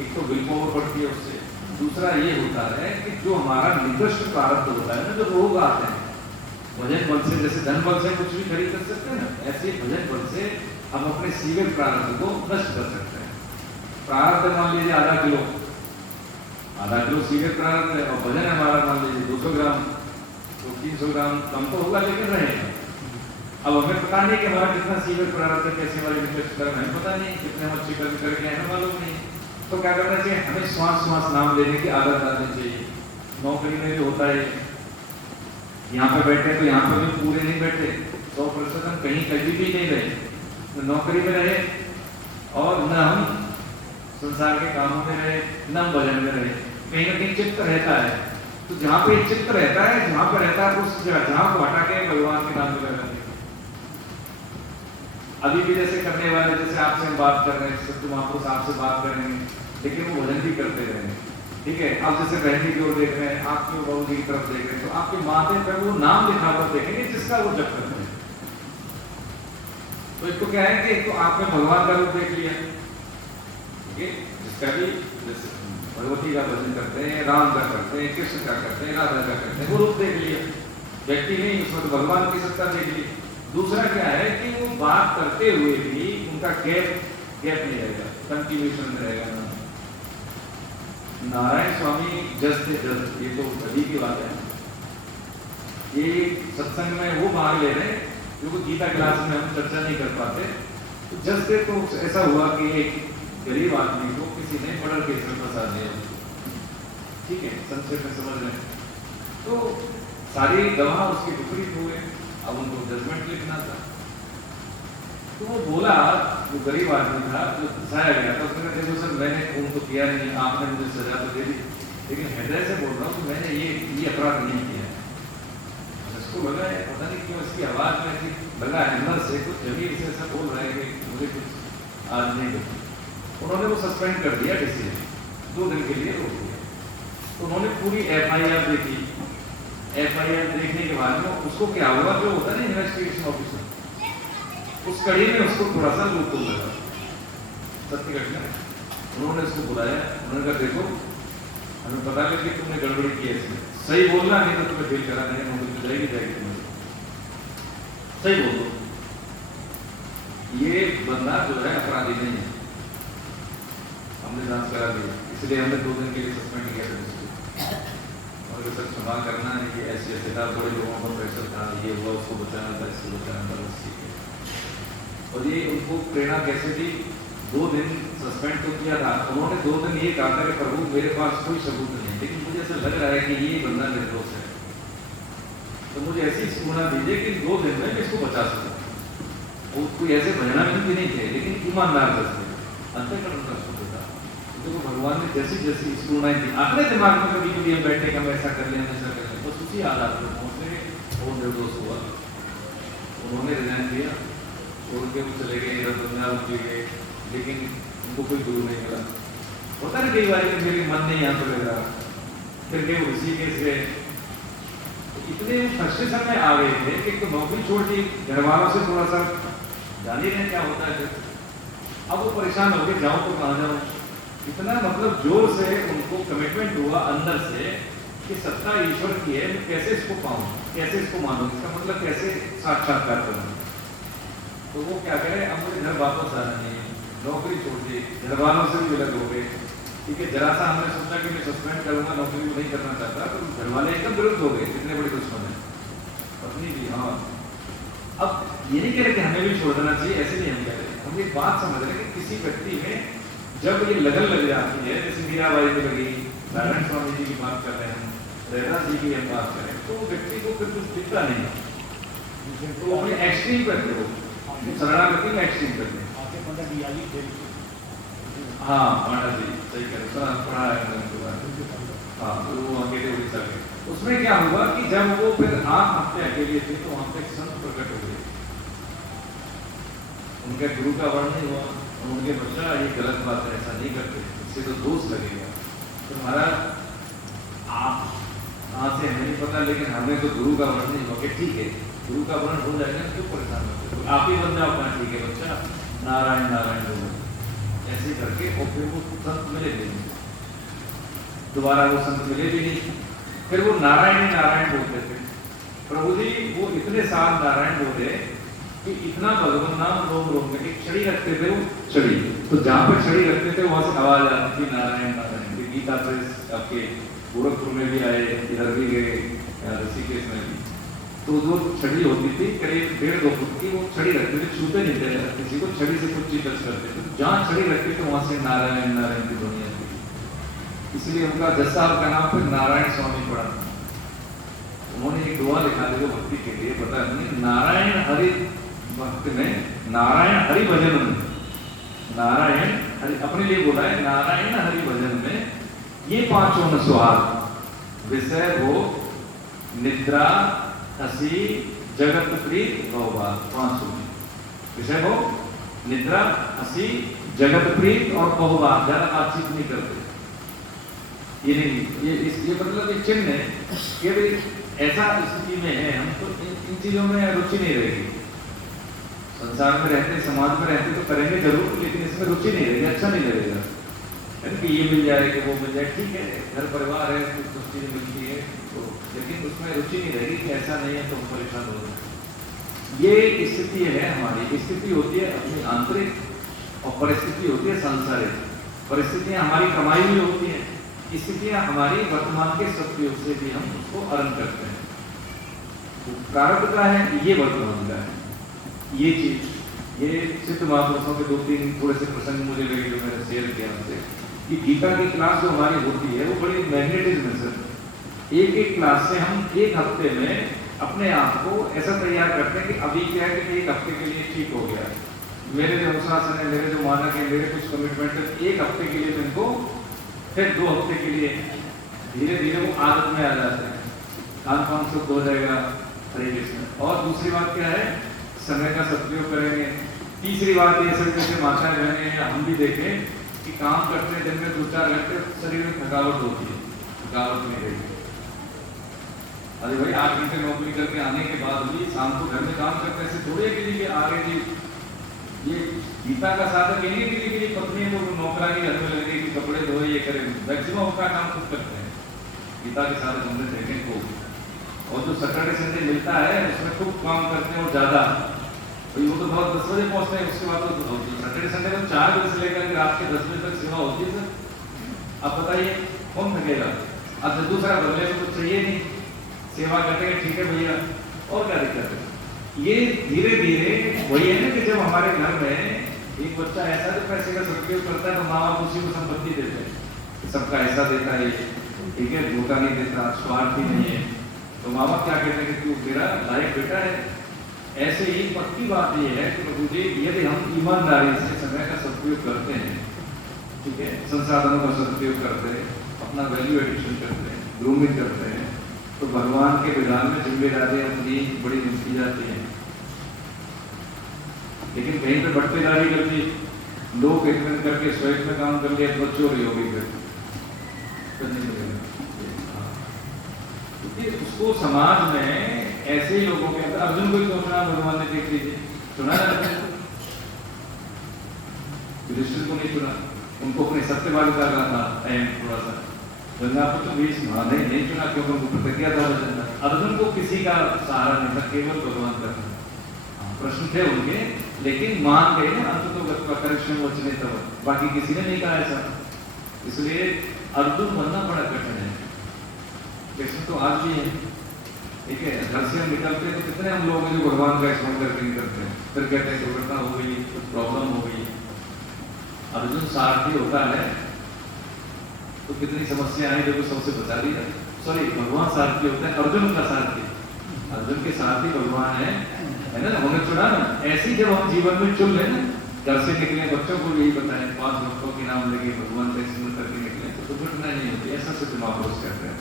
एक तो विल पावर बढ़ती है उससे, दूसरा ये होता है कि जो हमारा निकृष्ट प्रारब्ध होता है ना, जो रोग आते हैं भजन बल से, जैसे धन बल से कुछ भी खरीद कर सकते हैं ना, ऐसे भजन बल से हम अपने सीविल प्रारब्ध को नष्ट कर सकते हैं। प्रारब्ध मान लीजिए आधा किलो सीविल प्रारब्ध है, और भजन हमारा मान लीजिए 200 ग्राम, तो 300 ग्राम कम तो होगा लेकिन रहेगा। अब हमें पता नहीं कि हमारा कितना सीविल प्रारब्ध है, कैसे हमारे निकृष्ट कर्म हमें पता नहीं, कितने हम अच्छे कर्म करके हमें मालूम नहीं, तो क्या करना चाहिए, हमें श्वास नाम लेने की आदत डालनी चाहिए। नौकरी में भी होता है, यहाँ पे बैठे तो यहाँ पे भी पूरे नहीं बैठे, 100% हम कहीं भी नहीं रहे, न नौकरी में रहे और न हम संसार के कामों में रहे, न हम भजन में रहे, कहीं ना कहीं चित्त रहता है। तो जहाँ पे चित्त रहता है, जहाँ पे रहता है, उस जहाँ को हटा के भगवान के नाम में लगा देंगे। अभी भी जैसे करने वाले, जैसे आपसे हम बात कर रहे हैं, सत्य महापुरुष साहब से बात करेंगे, लेकिन वो भजन भी करते रहेंगे, ठीक है। आप जैसे बहन की ओर देख रहे हैं, आपके बाबू जी की तरफ देख रहे हैं, तो आपके माथे पर वो नाम लिखा हुआ देखेंगे जिसका वो जप करते हैं। तो इसको क्या है कि एक तो आपने भगवान का रूप देख लिया, ठीक है, जिसका भी जैसे भगवती का भजन करते हैं, राम का करते हैं, कृष्ण का करते हैं, राधा का करते हैं, वो रूप देख लिया, व्यक्ति नहीं, उसमें तो भगवान की सत्ता देख ली। दूसरा क्या है कि वो बात करते हुए भी उनका गैप नहीं रहेगा, कंटिन्यूशन रहेगा। नारायण स्वामी जस थे जस, ये तो अभी की बात है। ये सत्संग में वो भाग ले रहे हैं जो गीता क्लास में हम चर्चा नहीं कर पाते। तो जस थे तो ऐसा हुआ कि एक गरीब आदमी को किसी ने मर्डर केस में फंसा दिया, ठीक है, संक्षेप में समझ लें। तो सारी गवाह उसके विपरीत हुए, अब उनको जजमेंट लिखना था। तो वो बोला, जो गरीब आदमी था, जो फंसाया गया था, उसने कहा देखो सर, मैंने खून तो किया नहीं, आपने मुझे सजा तो दे दी, लेकिन हृदय से बोल रहा हूँ कि मैंने ये अपराध नहीं किया। उसको लगा है, पता नहीं क्यों इसकी आवाज में ऐसी लगा हिम्मत से कुछ जमीन से ऐसा बोल रहा है कि मुझे कुछ आज नहीं करती। उन्होंने वो सस्पेंड कर दिया डिसीजन, 2 दिन के लिए रोक दिया। तो उन्होंने पूरी FIR देखी। FIR देखने के बाद में उसको क्या हुआ, जो होता है ना इन्वेस्टिगेशन ऑफिसर, उस कड़ी में उसको थोड़ा सा लूप लगा, सत्य घटना। उन्होंने उसको बुलाया, उन्होंने कहा देखो हमें पता लगे कि तुमने गड़बड़ी की है, इसमें सही बोलना, नहीं तो तुम्हें फेल करा देंगे, नौकरी जाएगी तुम्हें, सही बोलो। ये बंदा जो है अपराधी नहीं है, हमने जांच करा दी, इसलिए हमने 2 दिन के लिए सस्पेंड किया था उसको। और सर क्षमा करना है कि ऐसे था, बड़े लोगों पर प्रेशर था, ये हुआ, उसको बचाना था, इसको बचाना था, बस ठीक है। और ये उनको प्रेरणा कैसे थी, 2 दिन सस्पेंड तो किया था, उन्होंने 2 दिन ये कहा था कि प्रभु मेरे पास कोई सबूत नहीं, लेकिन मुझे ऐसा लग रहा है कि ये बंदा निर्दोष है, तो मुझे ऐसी स्फूर्णा दीजिए कि 2 दिन में इसको बचा सकूं। वो कोई ऐसे भजना भी नहीं थे, लेकिन ईमानदार थे, अंतःकरण का शुद्ध था। तो भगवान ने जैसी जैसी स्फूर्णाएं दी, अपने दिमाग में कभी कभी हम बैठे कि हम ऐसा कर लें, ऐसा कर लें, बस उसी आधार पर पहुंचे, वो निर्दोष हुआ। उन्होंने रिजाइन दिया, छोड़ के वो चले गए, इधर दुनिया उठ गए, लेकिन उनको कोई गुरु नहीं मिला। होता है कई बार मेरे मन नहीं यहाँ पे लग रहा, फिर गए ऋषिकेश गए, इतने फ्रस्ट्रेशन में आ गए थे कि तो नौकरी छोड़ दी, घर वालों से थोड़ा सा जान ही रहे क्या होता है फिर। अब वो परेशान हो गए, जाऊं तो कहाँ जाऊं। इतना मतलब जोर से उनको कमिटमेंट हुआ अंदर से कि सत्ता ईश्वर की है, मैं कैसे इसको पाऊं, कैसे इसको मानूं, इसका मतलब कैसे साक्षात्कार करूं। तो वो क्या करें, अब मुझे घर वापस आना नहीं है, नौकरी छोड़ दी, घर वालों से भी अलग हो गए। ठीक है, जरा सा हमने सोचा कि मैं सस्पेंड करूंगा, नौकरी को नहीं करना चाहता, तो घर वाले एकदम विरुद्ध हो गए, कितने बड़े दुश्मन है। पत्नी भी, हाँ। अब ये नहीं कह रहे कि हमें भी छोड़ देना चाहिए, ऐसे नहीं हम कह रहे, हम ये बात समझ रहे हैं कि किसी व्यक्ति में जब ये लगन लग जाती है, जैसे मीराबाई में लगी, नारायण स्वामी जी की बात कर रहे हैं, रैदास जी की हम बात कर रहे हैं, तो व्यक्ति को फिर कुछ दिखता नहीं, तो वो अपने एक्सट्रीम करते हो, शरणागति में एक्सट्रीम करते हैं। हाँ, मांडा जी सही कह रहे, पढ़ा है उनके बारे। हाँ, तो वो अकेले उड़ीसा के, उसमें क्या हुआ कि जब वो फिर आत्महत्या के लिए थे, तो वहां पे एक संत प्रकट हो गए, उनके गुरु का वर्णन हुआ, उनके बच्चा ये गलत बात है, ऐसा नहीं करते, इससे तो दोष लगेगा। तो महाराज आप कहाँ से हमें नहीं पता, लेकिन हमें तो गुरु का वर्णन हुआ कि ठीक है, गुरु का वर्णन हो जाएगा, क्यों परेशान होते, तो आप ही बन जाओ अपना, ठीक है बच्चा, नारायण नारायण बोलो, ऐसे करके। और फिर वो संत मिले भी नहीं, दोबारा वो संत मिले भी नहीं, फिर वो नारायण ही नारायण बोलते थे। प्रभु जी वो इतने साल नारायण बोले कि इतना भगवान नाम रोम रोम में एक छड़ी रखते थे, वो छड़ी, तो जहाँ पे छड़ी रखते थे वहां से आवाज आती थी नारायण नारायण। गीता से आपके गोरखपुर में भी आए, इधर भी गए, ऋषिकेश में भी, तो जो छड़ी होती थी करीब 1.5-2 फुट की, वो छड़ी रखते थे, छूते नहीं थे किसी को, छड़ी से कुछ चीज टच करते थे, जहाँ छड़ी रखते थे वहां से नारायण नारायण की ध्वनि आती थी। इसलिए उनका जस्सा का नाम फिर नारायण स्वामी पड़ा। उन्होंने एक दुआ लिखा दी भक्ति के लिए, पता नहीं, नारायण हरि भक्त में, नारायण हरि भजन में, नारायण हरि अपने लिए बोला है, नारायण हरि भजन में ये 5 अनुस्वार विषय भोग, निद्रा, हंसी, जगत प्रीत, भवभाव, 5 विषय भोग, निद्रा, हंसी, जगत प्रीत और बहुभाव, ज्यादा बातचीत नहीं करते। ये नहीं, ये मतलब एक चिन्ह है कि भाई ऐसा स्थिति में है हम, तो इन चीजों में रुचि नहीं रहेगी। संसार में रहते, समाज में रहते तो करेंगे जरूर, लेकिन इसमें रुचि नहीं रहेगी, अच्छा नहीं लगेगा, कि ये मिल जाए कि वो मिल जाए, ठीक है घर परिवार है, कुछ चीजें मिलती है तो, लेकिन उसमें रुचि नहीं रहेगी कि ऐसा नहीं है तो हम परेशान हो जाए। ये स्थिति है हमारी, स्थिति होती है अपनी आंतरिक और परिस्थिति होती है सांसारिक। परिस्थितियां हमारी कमाई हुई होती है, स्थितियां हमारी वर्तमान के सदुपयोग से भी हम उसको अर्न करते हैं। तो प्रारब्ध का है, ये वर्तमान का है। ये चीज, ये सिद्ध महापुरुषों के 2-3 थोड़े से प्रसंग मुझे लगे जो मैंने शेयर किया आपसे, कि गीता की क्लास जो हमारी होती है वो बड़ी मैग्नेटिज्म है सर। एक क्लास से हम एक हफ्ते में अपने आप को ऐसा तैयार करते हैं कि अभी क्या है कि एक हफ्ते के लिए ठीक हो गया, मेरे जो अनुशासन है, मेरे जो मानक है, मेरे कुछ कमिटमेंट है, एक हफ्ते के लिए इनको, फिर 2 हफ्ते के लिए धीरे धीरे वो आदत में आ जाते हैं, खान पान शुद्ध हो जाएगा। हरे कृष्ण। और दूसरी बात क्या है, समय का सदुपयोग करेंगे। तीसरी बात ये सब जैसे माताएं बहनें या हम भी देखें कि काम करते हैं दिन में 2-4 घंटे, शरीर में थकावट होती है, थकावट नहीं रहेगी। अरे भाई 8 घंटे नौकरी करके आने के बाद भी शाम को घर में काम करते ऐसे थोड़े के लिए आ रहे जी, ये गीता का साधक यही के लिए पत्नी को नौकरानी घर में लगे कि कपड़े धोए, ये करें, मैक्सिमम अपना काम खुद करते हैं। गीता के साधक हमने देखे को, और जो सैटरडे संडे मिलता है उसमें खूब काम करते हैं और ज्यादा, वो तो बहुत 10 बजे पहुंचते हैं, उसके बाद तो सैटरडे संडे में 4 बजे से लेकर रात के 10 बजे तक सेवा होती है सर। अब बताइए कौन थकेगा? अब तो दूसरा बदले तो कुछ चाहिए नहीं, सेवा करते ठीक है भैया, और क्या दिक्कत है? ये धीरे धीरे वही है ना कि जब हमारे घर में एक बच्चा ऐसा जो पैसे का सदुपयोग करता है तो माँ बाप उसी को संपत्ति देते हैं, सबका ऐसा देता है, ठीक है, धोखा नहीं देता, स्वार्थी नहीं है, तो माँ बाप क्या कहते हैं कि तू मेरा लायक बेटा है। ऐसे ही पक्की बात ये है कि प्रभु जी यदि हम ईमानदारी से समय का सदुपयोग करते हैं, ठीक है, संसाधनों का सदुपयोग करते हैं, अपना वैल्यू एडिशन करते हैं, ग्रूमिंग करते हैं, तो भगवान के विधान में जिम्मेदारी अपनी बड़ी मिलती जाती है। लेकिन कहीं पे बट्टेदारी कर दी, लोग इतने करके स्वयं में काम कर लिया तो चोरी हो गई, फिर नहीं मिलेगा। कि उसको समाज में ऐसे लोगों के अंदर, अर्जुन को ही तो चुना भगवान ने, देख लीजिए, चुना ना अर्जुन को, युधिष्ठिर को नहीं चुना, उनको अपने सत्यवादी का रहा था टाइम थोड़ा सा, गंगा को तो बीच नहीं चुना क्योंकि उनको प्रतिज्ञा था वचन। अर्जुन को किसी का सहारा नहीं था, केवल भगवान का था। प्रश्न थे उनके, लेकिन मान गए ना, अंत तो गत्वा करिष्यं वचने तव, बाकी किसी ने नहीं कहा ऐसा। इसलिए अर्जुन बनना बड़ा कठिन है। कृष्ण तो आज भी है, ठीक है, घर से हम निकलते हैं तो कितने हम लोग हैं जो भगवान का स्मरण करके निकलते हैं, फिर कहते हैं दुर्घटना हो गई, कुछ प्रॉब्लम हो गई। अर्जुन सारथी होता है तो कितनी समस्या आई, देखो सबसे बचा दिया। सॉरी, भगवान सारथी होता है, अर्जुन का सारथी, अर्जुन के सारथी भगवान है ना, उन्हें चुना ना। ऐसे ही जब हम जीवन में चुन लें ना, घर से निकले, बच्चों को यही बताएं 5 भक्तों के नाम लगे, भगवान का स्मरण करके निकले, तो दुर्घटना नहीं होती। ऐसा सिद्ध महापुरुष कहते हैं।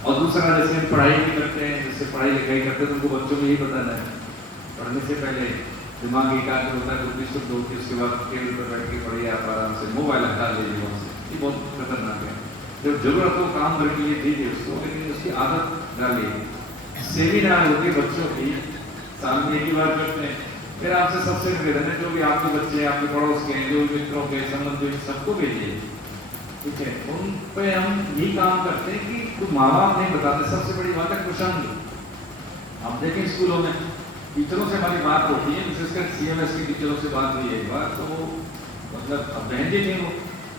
और दूसरा, जैसे हम पढ़ाई भी करते हैं, जैसे पढ़ाई लिखाई करते हैं, तो उनको बच्चों को यही बताना है, पढ़ने से पहले दिमाग एकाग्र होता है, बुद्धि शुद्ध होती है, उसके बाद टेबल पर बैठ के पढ़िए, आप आराम से मोबाइल हटा लीजिए वहाँ से, ये बहुत खतरनाक है। जब जरूरत हो काम करने के लिए दीजिए उसको, लेकिन उसकी आदत डालिए। सेमिनार होती है बच्चों की, साल में एक ही बार करते हैं, फिर आपसे सबसे निवेदन है, जो भी आपके बच्चे, आपके पड़ोस के, जो मित्रों के, संबंधियों, सबको भेजिए, ठीक है। उन पे हम यही काम करते हैं कि तो माँ बाप नहीं बताते। सबसे बड़ी बात है कुशंग। आप देखें स्कूलों में टीचरों से हमारी बात होती है, विशेषकर CMS की टीचरों से बात हुई एक बार, तो मतलब अब बहन जी थी वो,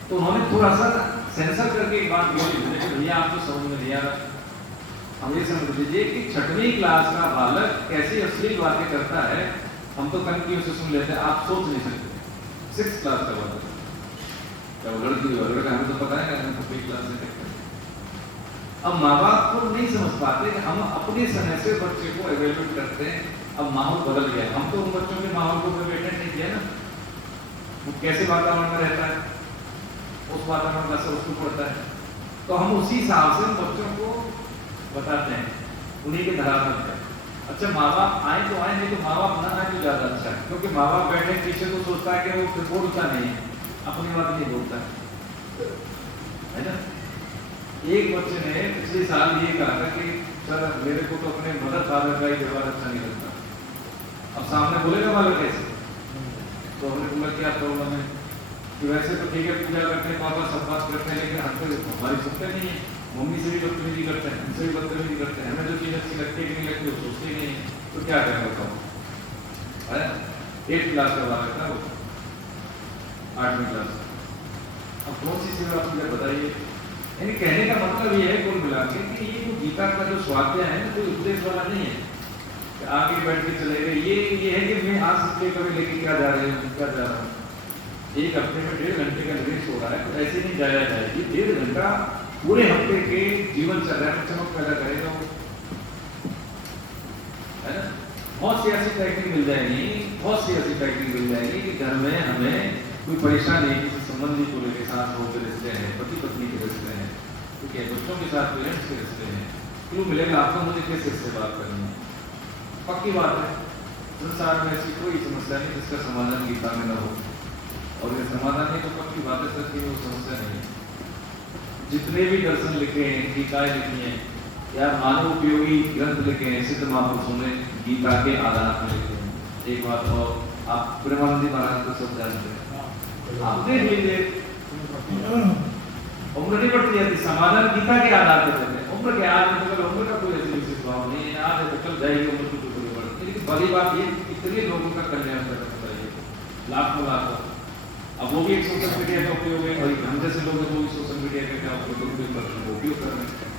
तो उन्होंने थोड़ा सा सेंसर करके एक बात बोली, भैया आपको समझ में नहीं आ रहा, हम ये समझ लीजिए कि 6वीं क्लास का बालक कैसी अश्लील बातें करता है, हम तो कंफ्यूज से सुन लेते हैं, आप सोच नहीं सकते। 6th क्लास का बालक, क्या वो लड़की हो लड़का, हमें तो पता है हम तो 3 क्लास में। अब माँ बाप को नहीं समझ पाते कि हम अपने समय से बच्चे को एवेल्यूएट करते हैं। अब माहौल बदल गया, हम तो उन बच्चों के माहौल को मेंटेन नहीं किया ना, वो कैसे वातावरण में रहता है, उस वातावरण का असर उसको पड़ता है, तो हम उसी हिसाब से उन बच्चों को बताते हैं, उन्हीं के धरातल पर। अच्छा, माँ बाप आए तो आए, नहीं तो माँ बाप ना आए तो ज्यादा अच्छा है, क्योंकि माँ बाप बैठे पीछे तो सोचता है कि वो बोलता नहीं है, अपनी बात नहीं बोलता है ना। एक बच्चे ने पिछले साल ये कहा था कि सर मेरे को तो अपने मदर फादर का ही व्यवहार अच्छा नहीं लगता। अब सामने बोलेगा वाला कैसे, तो हमने बोला क्या प्रॉब्लम है, कि वैसे तो ठीक है, पूजा करते हैं, पापा सब बात करते हैं, लेकिन हम तो हमारी सुनते नहीं है, मम्मी से भी बदतमीजी करते हैं, हमसे भी बदतमीजी करते हैं, हमें जो चीज़ अच्छी लगती है कि नहीं लगती वो सोचते ही नहीं है, तो क्या करें बताओ। 8th क्लास का बालक था वो, 8वीं क्लास। अब कौन सी चीज़ आप मुझे बताइए। यानी कहने का मतलब ये है कुल मिला के कि ये जो गीता का जो स्वाध्याय है ना, कोई उपदेश वाला नहीं है कि आगे बैठ के चले गए, ये है कि मैं आज से कभी लेके क्या जा रहे हूँ, क्या जा रहा हूँ। एक हफ्ते में 1.5 घंटे का निवेश हो रहा है, तो ऐसे नहीं जाया जाए। ये 1.5 घंटा पूरे हफ्ते के जीवन चल रहा है, चमक पैदा करेगा वो, है ना। बहुत सी ऐसी टेक्निक मिल जाएगी, बहुत सी ऐसी टेक्निक मिल जाएगी कि घर में हमें कोई परेशानी है, किसी संबंधी को लेकर, साथ हो के रिश्ते हैं, पति पत्नी के रिश्ते हैं, ठीक है, बच्चों के साथ पेरेंट्स के रिश्ते हैं, क्यों मिलेगा आपको, मुझे किस से बात करनी है। पक्की बात है, संसार में ऐसी कोई समस्या नहीं जिसका समाधान गीता में न हो, और ये समाधान है तो पक्की बात है सर कि वो समस्या नहीं है। जितने भी दर्शन लिखे हैं, टीकाएं लिखी हैं, या मानव उपयोगी ग्रंथ लिखे हैं, सिद्ध महापुरुषों ने गीता के आधार पर लिखे हैं। एक बात और, आप प्रेमानंद जी महाराज को सब जानते हैं, आप देख लीजिए, उम्र नहीं बढ़ती जाती, समाधान गीता के आधार पर देते हैं। उम्र के आज में उम्र का कोई ऐसी विशेष भाव नहीं है, आज है तो चल जाएगी उम्र की कोई बढ़ती, लेकिन बड़ी बात ये कितने लोगों का कल्याण करना चाहिए, लाखों लाखों। अब वो भी एक सोशल मीडिया का उपयोग है, और हम जैसे लोग वो भी सोशल मीडिया का क्या उपयोग कर रहे हैं।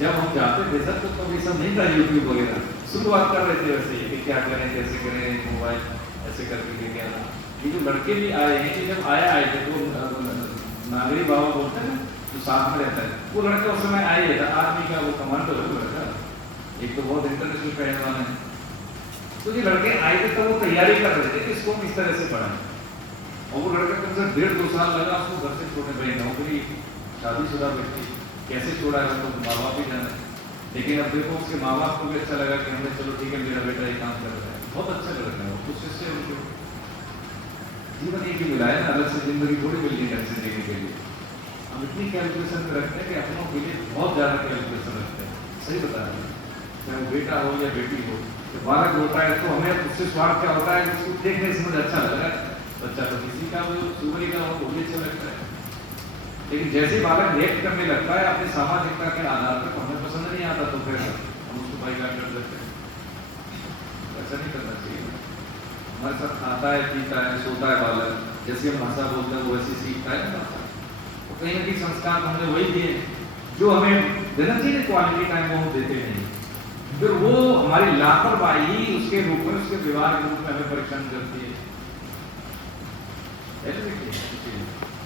जब हम जाते थे सर तो ये सब नहीं था, यूट्यूब वगैरह शुरुआत कर रहे थे वैसे कि क्या करें, कैसे करें, मोबाइल ऐसे करके लेके आना। ये जो लड़के भी आए हैं कि जब आए थे तो नागरी बाबा बोलते हैं जो साथ में रहता है, वो लड़का उस समय आया था, आर्मी का वो कमांडर है वो लड़का, एक तो बहुत इंटरनेशनल पहलवान है। तो ये लड़के आए थे तो वो तैयारी कर रहे थे कि इसको किस तरह से पढ़ाएं, और वो लड़का कम से 1.5-2 साल लगा उसको घर से छोड़ने भाई, नौकरी, शादीशुदा व्यक्ति कैसे छोड़ा है तो माँ बाप ही जाने। लेकिन अब देखो उसके माँ बाप को भी अच्छा लगा कि हमने चलो ठीक है मेरा बेटा ये काम कर रहा है, बहुत अच्छा लड़का है, कुछ इससे उनको जीवन एक ही मिला है ना, अलग से जिंदगी थोड़ी मिलनी ढंग से जीने के लिए। हम इतनी कैलकुलेशन में रखते हैं कि अपनों के लिए बहुत ज्यादा कैलकुलेशन रखते हैं, सही बता रहे हैं, चाहे वो बेटा हो या बेटी हो, जब बालक होता है तो हमें उससे स्वार्थ क्या होता है, उसको देखने से मुझे अच्छा लग रहा है, बच्चा तो किसी का वो सुबह का हो तो भी अच्छा लगता है, लेकिन जैसे ही बालक रिएक्ट करने लगता है अपनी सामाजिकता के आधार पर, तो हमें पसंद नहीं आता, तो फिर हम उसको बाइकाट कर देते हैं। ऐसा नहीं करना चाहिए। हमारे साथ खाता है, पीता है, सोता है बालक, जैसे हम भाषा बोलते हैं वो वैसे सीखता है ना, तो कहीं ना कहीं संस्कार हमने वही दिए जो हमें देना चाहिए, क्वालिटी टाइम वो हम देते नहीं, फिर वो हमारी लापरवाही उसके रूप में, उसके व्यवहार के रूप में हमें परेशान करती है।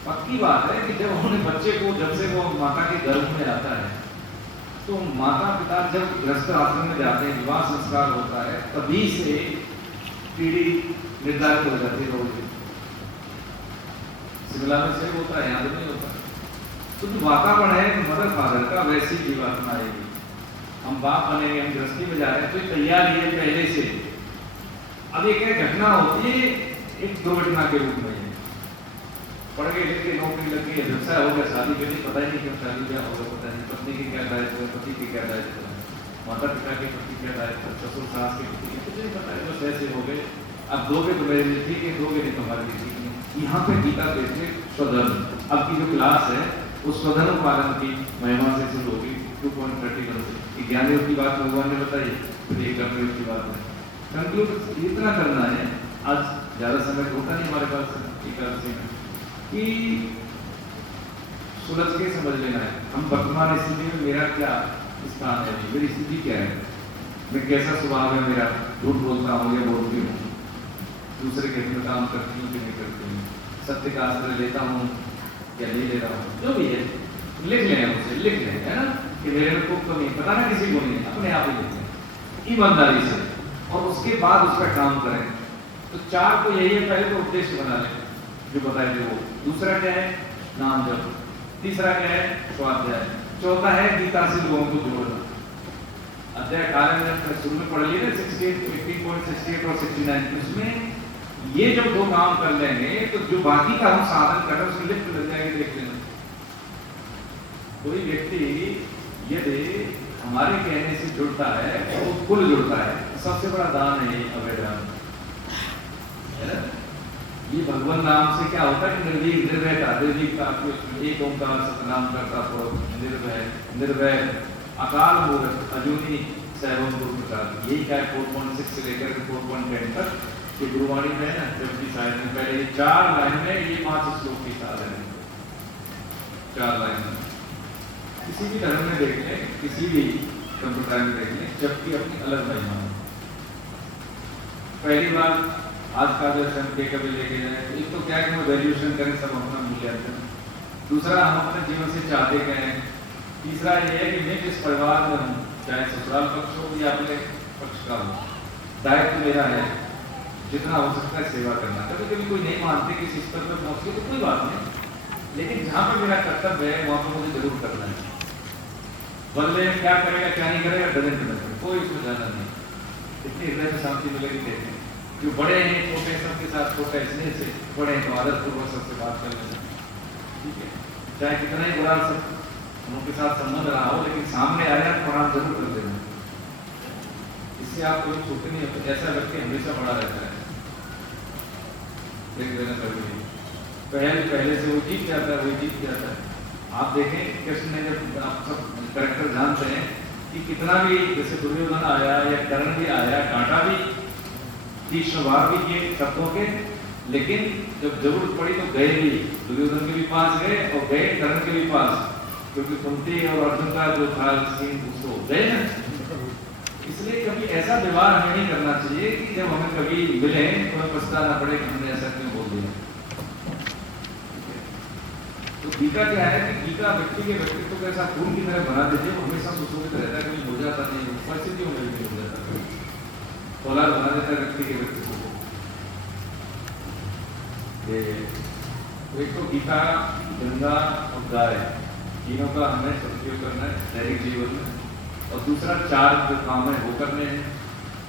पक्की बात है कि जब हमने बच्चे को, जब से वो माता के गर्भ में आता है, तो माता पिता जब गृहस्थ आश्रम में जाते हैं, विवाह संस्कार होता है, तभी से पीढ़ी निर्धारित हो जाती है। रोज शिमला में से होता है, यहाँ तो नहीं होता। तो जो वातावरण है मदर फादर का, वैसी जीवात्मा आएगी। हम बाप बनेंगे, हम गृहस्थी में जा रहे हैं, तो तैयारी है पहले से। अब एक घटना होती है, एक दुर्घटना के रूप में पढ़ गए, लिख के नौकरी लग गई, व्यवसाय हो गया, शादी कर ली, पता ही नहीं क्यों शादी क्या होगा, पता नहीं पत्नी की क्या दायित्व है, पति की क्या दायित्व है, माता पिता के प्रति क्या दायित्व है, ससुर सास के प्रति कुछ नहीं पता है, बस ऐसे हो गए। अब दोगे तो मेरे लिए ठीक है, दोगे नहीं तुम्हारे लिए ठीक नहीं। यहाँ पे गीता देखिए स्वधर्म, अब की जो क्लास है उस स्वधर्म पालन की महिमा से शुरू होगी 2.31 से। ज्ञानियों की बात भगवान ने बताई, फिर एक कंक्लूड की बात है। कंक्लूड इतना करना है, आज ज्यादा समय होता नहीं हमारे पास एकादशी में, कि सुलझ के समझ लेना है हम वर्तमान स्थिति में मेरा क्या स्थान है, मेरी स्थिति क्या है, मैं कैसा स्वभाव है मेरा, झूठ बोलता हूँ या बोलती हूँ, दूसरे के हित में काम करती हूँ कि नहीं करती हूँ, सत्य का आश्रय लेता हूँ या नहीं ले रहा हूँ, जो भी है लिख लें, उसे लिख लें, है ना, कि मेरे में कोई कमी पता ना किसी को नहीं, अपने आप ही लिख लें ईमानदारी से, और उसके बाद उस पर काम करें। तो चार तो यही है, पहले तो उद्देश्य बना लें जो बताए थे वो, दूसरा क्या है नाम जप, तीसरा क्या है स्वाध्याय, चौथा है गीता से लोगों को जोड़ना। अध्याय 18 में शुरू में पढ़ लिए ना 15.68 और 69, उसमें ये जब दो काम कर लेंगे तो जो बाकी का हम साधन कर रहे हैं उसमें लिफ्ट लग जाएगी। देख लेना, कोई व्यक्ति यदि हमारे कहने से जुड़ता है वो कुल जुड़ता है, सबसे बड़ा दान है अवैधान, है ना। ये भगवान नाम से क्या होता है, निर्भयता, निर्भीकता, एक ओंकार सतनाम करता निर्भय निर्भय अकाल मूर्त अजूनी सैवम गुरु प्रसाद, यही क्या है 4.6 से लेकर 4.10 तक ये गुरुवाणी में है ना, जबकि शायद में पहले ये 4 लाइन में ये 5 श्लोक की साधन है, 4 लाइन में। किसी भी धर्म में देख लें, किसी भी संप्रदाय में देख लें, जबकि अपनी अलग महिमा है। पहली बार आज का दर्शन के कभी लेके जाए, एक तो क्या है कि वैल्यूएशन करें, सब अपना मूल्यांकन, दूसरा हम अपने जीवन से चाहते क्या हैं, तीसरा ये है कि मैं जिस परिवार में हूँ, चाहे ससुराल पक्ष हो या अपने पक्ष का हो, दायित्व मेरा है जितना हो सकता है सेवा करना। कभी कभी कोई नहीं मानते कि इस स्तर पर पहुंच तो कोई बात नहीं, लेकिन जहाँ पर मेरा कर्तव्य है वहाँ पर मुझे जरूर करना है। बदले में क्या करेगा क्या नहीं करेगा डजेंट मैटर, कोई इसमें जाना नहीं। इतनी हृदय में शांति मिलेगी। देखें जो बड़े हैं छोटे सबके साथ छोटा इसलिए से बड़े हैं तो आदत पूर्वक सबसे बात कर लेना, ठीक है, चाहे कितना ही बुरा सब उनके साथ संबंध रहा हो, लेकिन सामने आया प्रणाम जरूर कर देना, इससे आप कोई छूट नहीं होता। ऐसा व्यक्ति हमेशा बड़ा रहता है, देख लेना कभी पहले से वो जीत जाता है, वही जीत जाता है। आप देखें कृष्ण ने जब आप सब कैरेक्टर जानते हैं कि कितना भी, जैसे दुर्योधन आया या कर्ण भी आया, कांटा भी, तीक्ष्ण वार भी किए शब्दों के, लेकिन जब जरूरत पड़ी तो गए भी, दुर्योधन के भी पास गए और गए कर्ण के भी पास, क्योंकि कुंती और अर्जुन का जो था सीन उसको गए ना। इसलिए कभी ऐसा व्यवहार हमें नहीं करना चाहिए कि जब हमें कभी मिले तो हमें पछताना पड़े कि हमने ऐसा क्यों बोल दिया। तो गीता क्या है कि गीता व्यक्ति के व्यक्तित्व को ऐसा फूल की तरह बना देती है, हमेशा सुशोभित रहता है, कभी हो जाता नहीं, परिस्थितियों में भी हो जाता, फौलाद बना देता है व्यक्ति के व्यक्तित्व को। तो एक तो गीता, गंगा और गाय, तीनों का हमें सदुपयोग करना है दैनिक जीवन में, और दूसरा 4 जो काम है वो करने हैं,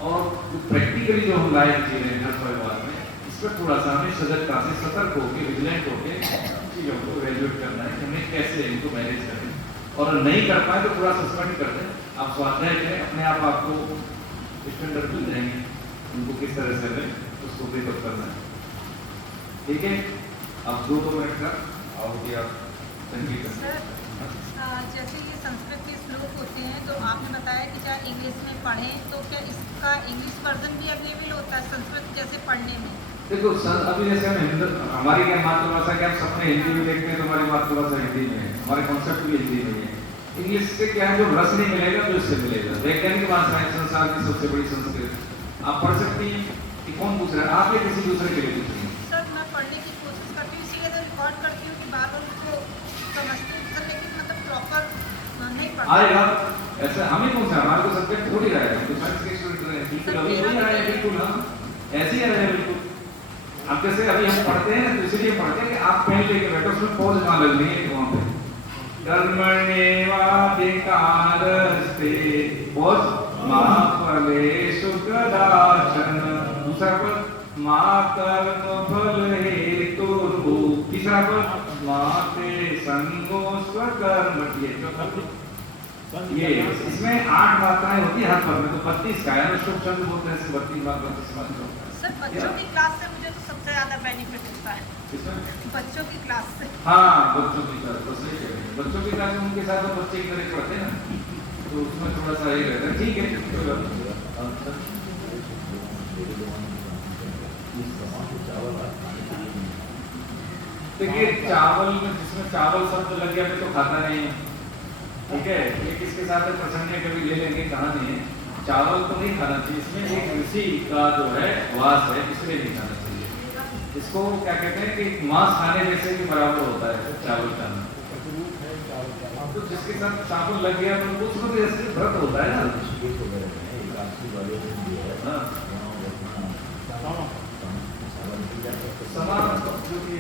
और जो प्रैक्टिकली जो हम लाइफ जी रहे हैं हर परिवार में, इस पर थोड़ा सा हमें सजगता से सतर्क होकर विजिलेंट होकर चीज़ों को इवैल्यूएट करना है कि हमें कैसे इनको मैनेज करें और नहीं कर पाए तो पूरा सस्पेंड कर दें। आप स्वाध्याय करें, अपने आप आपको स्टैंडर्ड मिल जाएंगे, उनको किस तरह से हमें उसको ब्रेकअप करना है। ठीक है, आप 2 मिनट का आओगे आप संगीत सर, जैसे ये संस्कृत के श्लोक होते हैं तो आपने बताया कि चाहे इंग्लिश में पढ़ें तो क्या इसका इंग्लिश वर्जन भी अवेलेबल होता है संस्कृत जैसे पढ़ने में? देखो अभी जैसे हम हमारी क्या मातृभाषा क्या हम सपने हिंदी में देखते हैं तो हमारी मातृभाषा हिंदी में है, हमारे कॉन्सेप्ट भी हिंदी में है। इंग्लिश से क्या है, जो रस नहीं मिलेगा तो इससे मिलेगा। वैज्ञानिक भाषा है संसार की सबसे बड़ी संस्कृत, आप पढ़ सकती हैं कि कौन पूछ रहा है, आप या किसी दूसरे के लिए पूछ रही हैं? सर मैं पढ़ने की कोशिश करती हूँ, इसीलिए तो रिकॉर्ड करती हूँ कि बार बार उसको समझती हूँ सर, लेकिन मतलब प्रॉपर नहीं पढ़ आएगा ऐसा हमें कौन सा, हमारे को सब्जेक्ट थोड़ी रहा है, तो साइंस के स्टूडेंट रहे हैं, बिल्कुल अभी नहीं आए बिल्कुल, हम ऐसे ही आ रहे हैं बिल्कुल। अब जैसे अभी हम पढ़ते हैं तो इसलिए पढ़ते हैं कि आप पेन लेके बैठो, उसमें पॉज ना लगनी है वहाँ पे, कर्मण्येवाधिकारस्ते पॉज मा फलेषु कदाचन, दूसरा पर मा कर्मफल हेतुर्भुः, तीसरा पर मा ते संगो स्वकर्म, ये इसमें 8 मात्राएं होती है हर पद में, तो 32 का है ना, शुभ शब्द बोलते हैं 32 बार 32 बार। सर बच्चों की क्लास से मुझे तो सबसे ज्यादा बेनिफिट होता है, बच्चों की क्लास से। हाँ बच्चों की क्लास तो सही कह रहे हैं, बच्चों की क्लास में उनके साथ तो बच्चे की तरह पढ़ते हैं ना, तो उसमें थोड़ा सा ये रहता है। ठीक है, देखिए चावल में जिसमें चावल शब्द लग गया तो खाता नहीं है, ठीक है, ये किसके साथ प्रसंग में कभी ले लेंगे, कहा नहीं है, चावल तो नहीं खाना चाहिए, इसमें एक ऋषि का जो है वास है, इसलिए नहीं खाना चाहिए। इसको क्या कहते हैं कि मांस खाने जैसे भी बराबर होता है चावल खाना, तो जिसके साथ चावल लग गया तो उसको भी ऐसे व्रत होता है ना। समान जो कि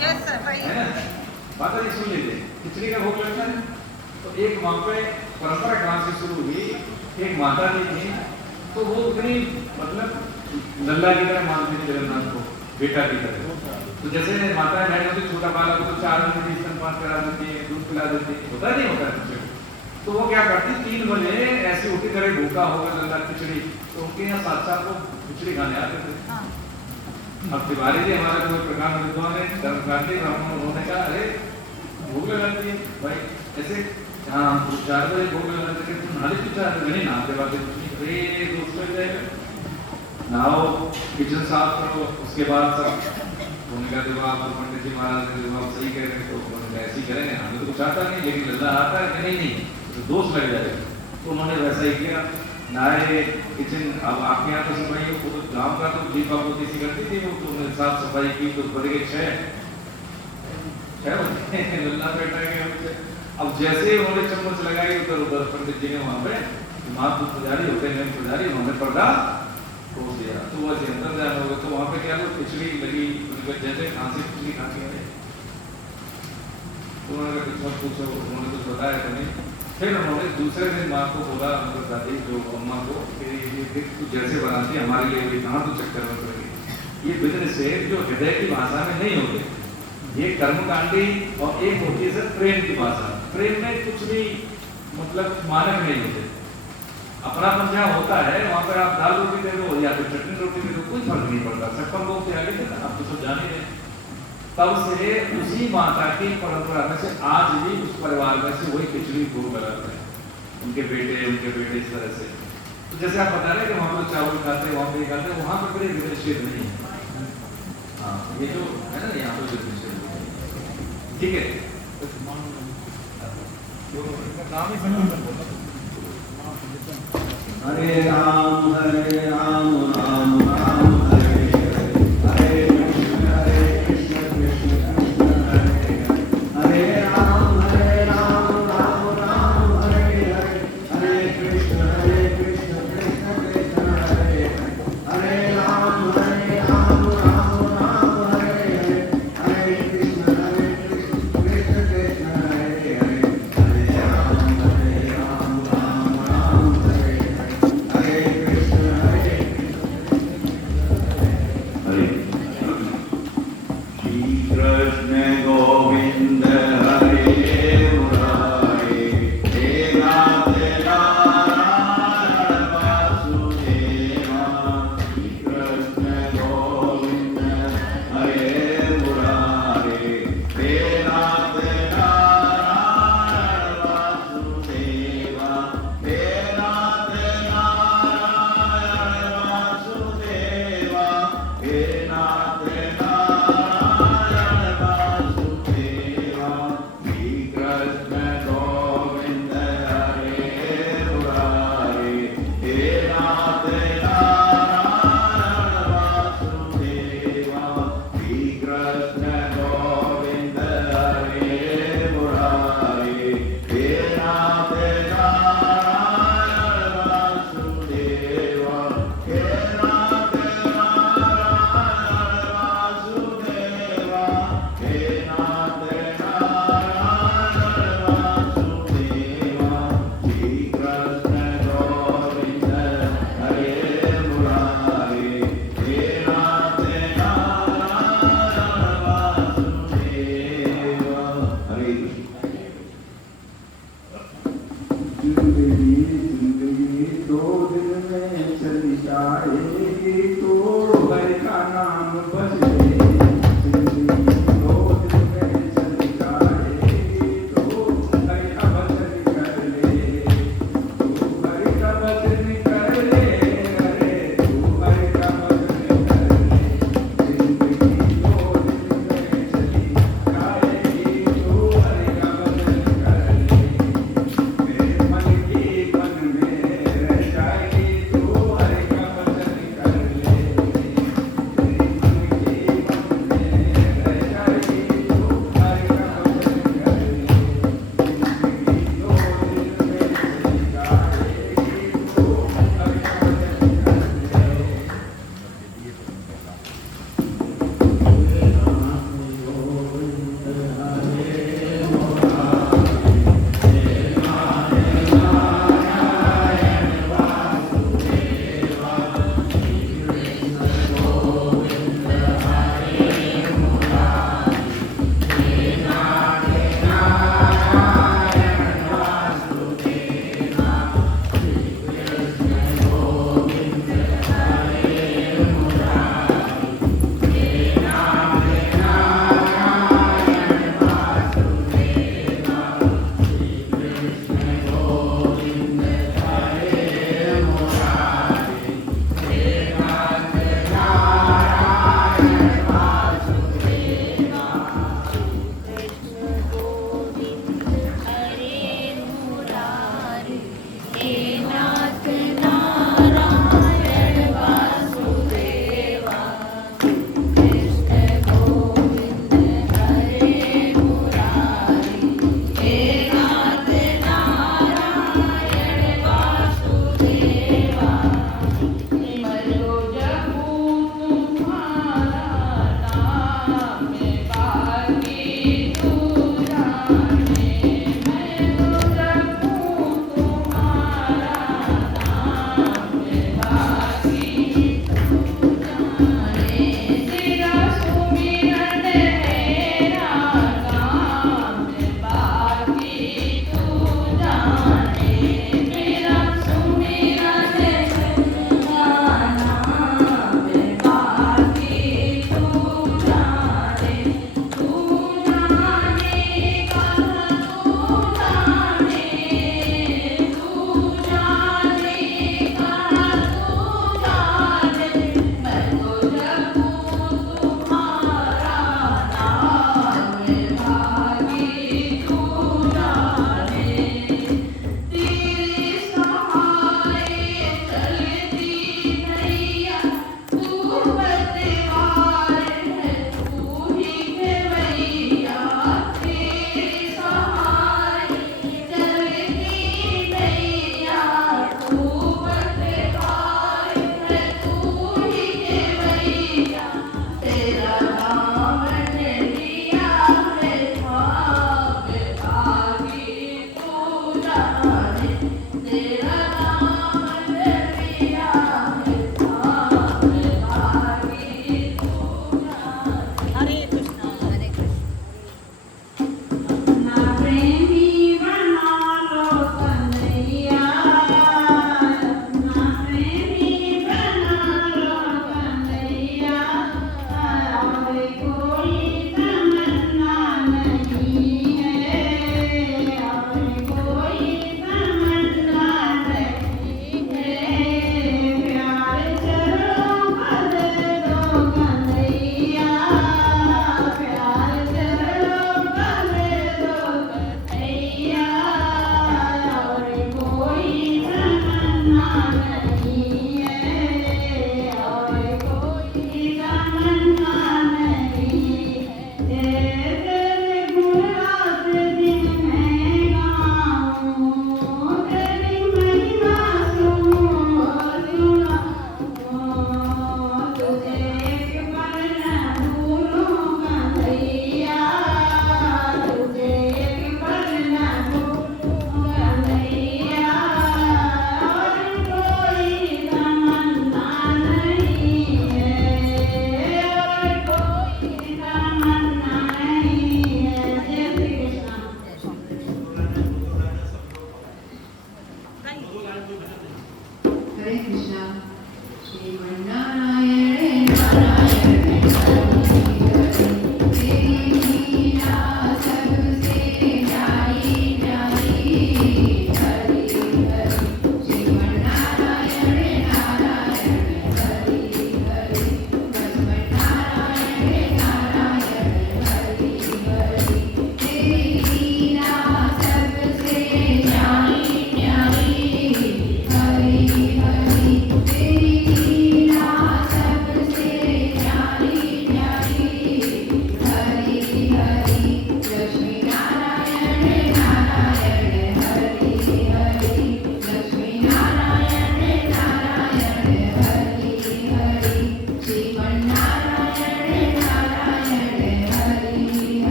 यस सर वही है। माता जी सुन लीजिए, खिचड़ी का भोग लगता है तो एक वहाँ पे परंपरा कहाँ से शुरू हुई, एक माता जी थी तो वो उतनी मतलब लल्ला की तरह मानती थी जगन्नाथ को, बेटा की तरह। तो जैसे माता बहन होती छोटा बालक को तो 4 दिन में स्तनपान करा देती है, दूध पिला देती है, होता नहीं होता है कुछ। तो वो क्या करती 3 बजे ऐसी उठी तरह भूखा होगा लल्ला खिचड़ी, तो उनके यहाँ साक्षात को खिचड़ी खाने आते थे। अब तिवारी जी हमारे कोई प्रकार विद्वान है, धर्मकांडी ब्राह्मण, उन्होंने कहा अरे भूख लगाती है भाई ऐसे, हाँ 4 बजे भूख लगाते थे, तुम नाले क्यों 4 बजे नहीं नहाते बातें कुछ नहीं, अरे दोस्त हो जाएगा, नहाओ किचन साफ करो, उसके बाद सब। उन्होंने कहा देखो आप पंडित जी महाराज ने देखो आप सही कह रहे हैं, तो उन्होंने ऐसे ही करेंगे, हमें तो कुछ आता नहीं, लेकिन लल्ला आता है कि नहीं तो दोष लग जाएगा। तो उन्होंने वैसा ही किया, नहाए किचन। अब आपके यहाँ तो सफाई गाँव का तो दीपा पोती सी करती थी, वो तो उन्होंने साफ सफाई की तो बड़े 6 लल्ला बैठा गया। अब जैसे उन्होंने चम्मच लगाई उधर पंडित जी ने वहाँ पे महापुर पुजारी होते हैं पुजारी, उन्होंने पर्दा खोल दिया, तो वो अंदर जाना होगा। तो वहाँ पे क्या हुआ, खिचड़ी लगी, जैसे खांसी खिचड़ी खाती है, तो उन्होंने कुछ मत पूछो, उन्होंने कुछ बताया तो नहीं। फिर उन्होंने दूसरे दिन माँ को बोला, मतलब दादी जो अम्मा को, कि तू जैसे बनाती है हमारे लिए भी कहाँ तू चक्कर में पड़ेगी, ये बिजनेस है जो हृदय की भाषा में नहीं होते, ये कर्मकांडी। और एक होती है सर प्रेम की भाषा, प्रेम में कुछ भी मतलब मानक नहीं होते, अपनापन जहाँ होता है वहाँ पर आप दाल रोटी दे दो या फिर चटनी रोटी दे दो, कोई फर्क नहीं पड़ता। 56 लोग से आगे थे ना, आप तो सब जाने हैं। तब से उसी माता की परंपरा में से आज भी उस परिवार में से वही खिचड़ी भोग लगाते हैं, उनके बेटे इस तरह से। तो जैसे आप बता रहे हैं कि वहाँ पर चावल खाते हैं, वहाँ पे खाते हैं, वहाँ पर कोई निषेध नहीं है। हाँ ये जो है ना यहाँ पर जो निषेध, ठीक है, नाम ही हरे राम राम राम हरे हरे, हरे कृष्ण कृष्ण कृष्ण हरे हरे, राम राम राम हरे हरे, हरे कृष्ण कृष्ण कृष्ण हरे हरे, राम राम राम हरे हरे, हरे कृष्ण कृष्ण कृष्ण हरे हरे, हरे राम राम राम हरे हरे, हरे कृष्ण जाएगी तो हरि का नाम बजले जिंदगी रोज में चली जाएगी तो हरि का भजन कर ले तू हरि का भजन कर ले अरे तू हरि का भजन कर ले जिंदगी रोज में चली जाएगी तो हरि का भजन कर ले मेरे मन की मन में रह जाएगी तो हरि का भजन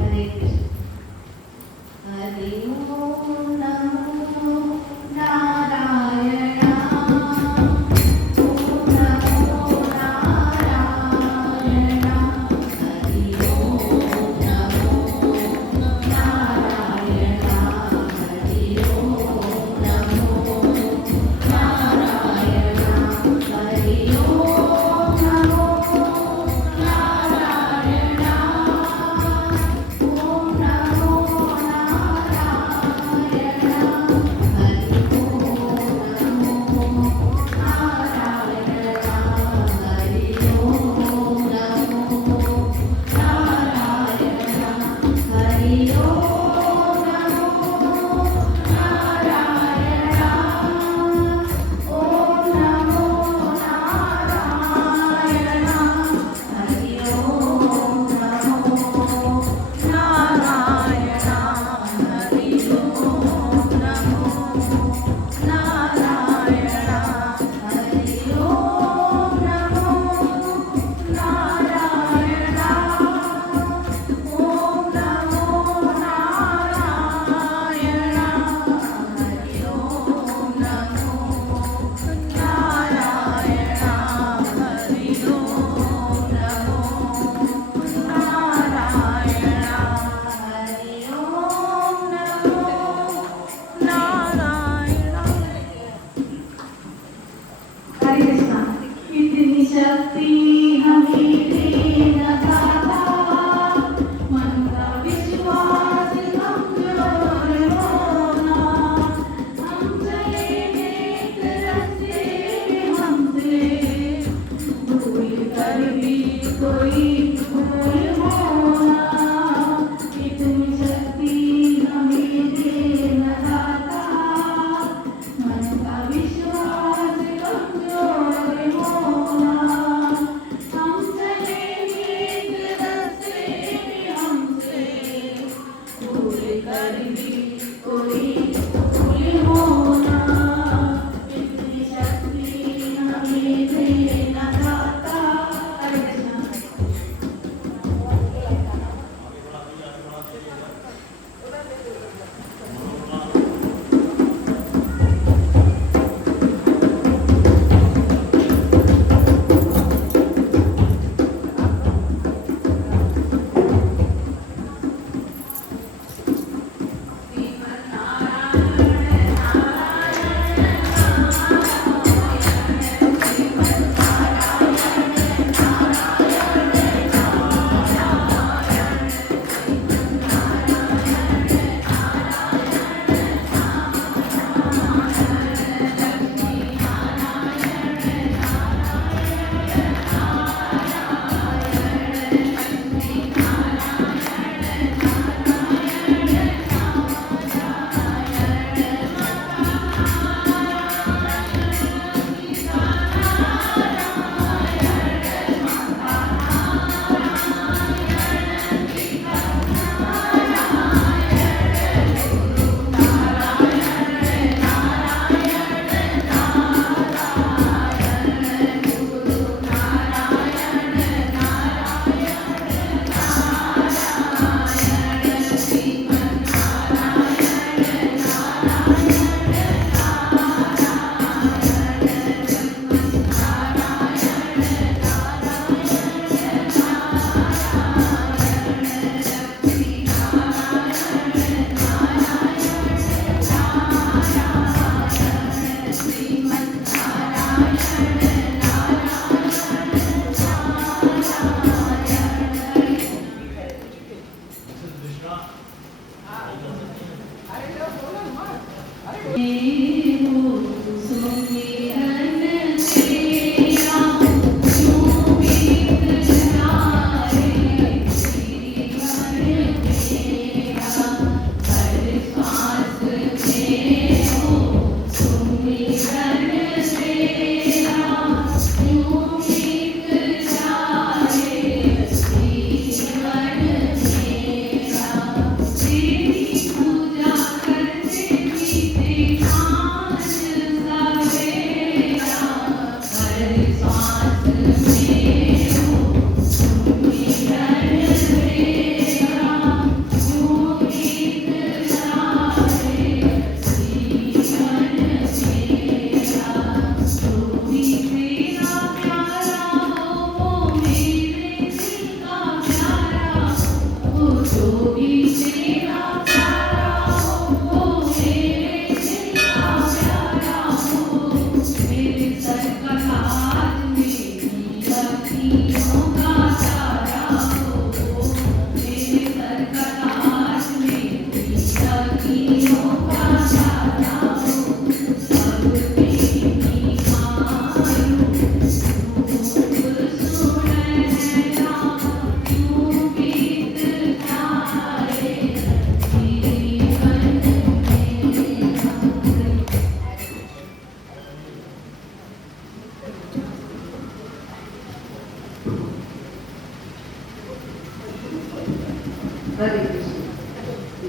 हरे कृष्ण हरि ओम नमो नारायण ओम नमो नारायण हरि ओम नमो नारायण हरि ओम नमो नारायण हरि ओम नमो नारायण ओम नमो हरे कृष्णा इतनी शक्ति हमें देना दाता मन का विश्वास कमजोर होना हम चले एक रास्ते में हमसे भूल कर भी कोई भूल होना इतनी शक्ति हमें देना दाता मन का विश्वास कमजोर होना हम चले हरे कृष्ण।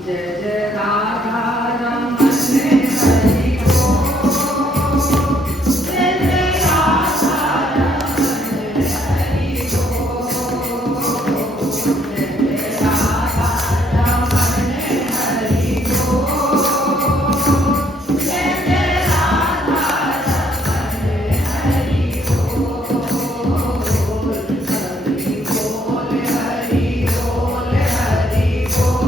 जय जय राधा रमण हरि बोल। जय जय राधा रमण हरि बोल। जय जय राधा रमण हरि बोल। जय जय राधा रमण हरि बोल। हरि बोल हरि बोल हरि बोल।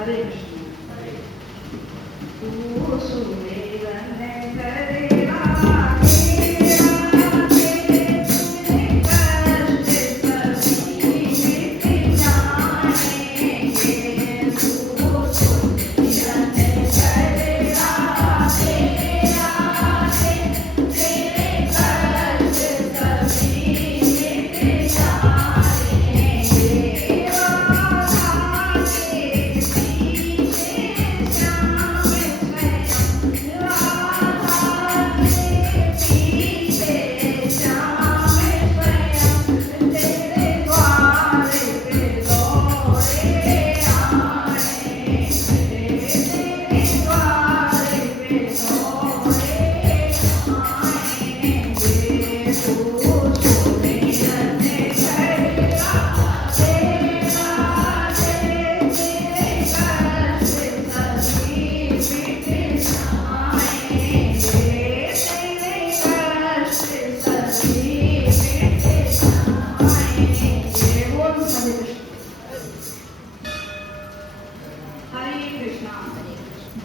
हरे कृष्ण। तू सुमिरन करे राधे राधे, तेरे कष्ट सभी मिट जाएंगे। तू सुमिरन करे राधे राधे, तेरे कष्ट सभी मिट जाएंगे। हरे कृष्णा।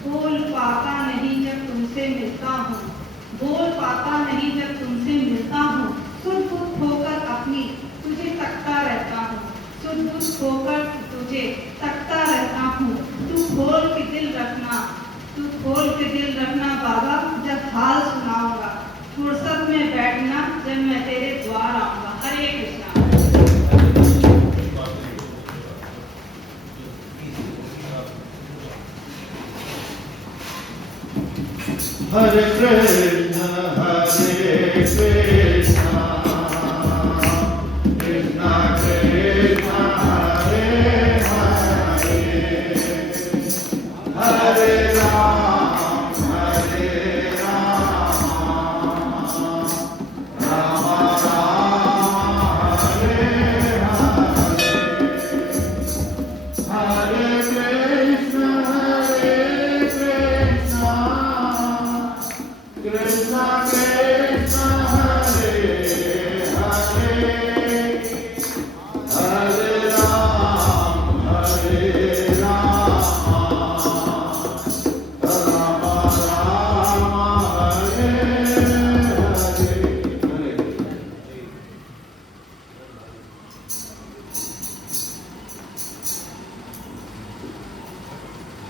बोल पाता नहीं जब तुमसे मिलता हूँ, बोल पाता नहीं जब तुमसे मिलता हूँ, सुध बुध होकर अपनी तुझे तकता रहता हूँ, सुध बुध होकर तुझे तकता रहता हूँ। तू खोल के दिल रखना, तू खोल के दिल रखना बाबा, जब हाल सुनाऊंगा, फुर्सत में बैठना जब मैं तेरे द्वार आऊंगा। हरे कृष्णा। हरे कृष्ण कृष्ण कृष्ण कृष्ण हरे हरे,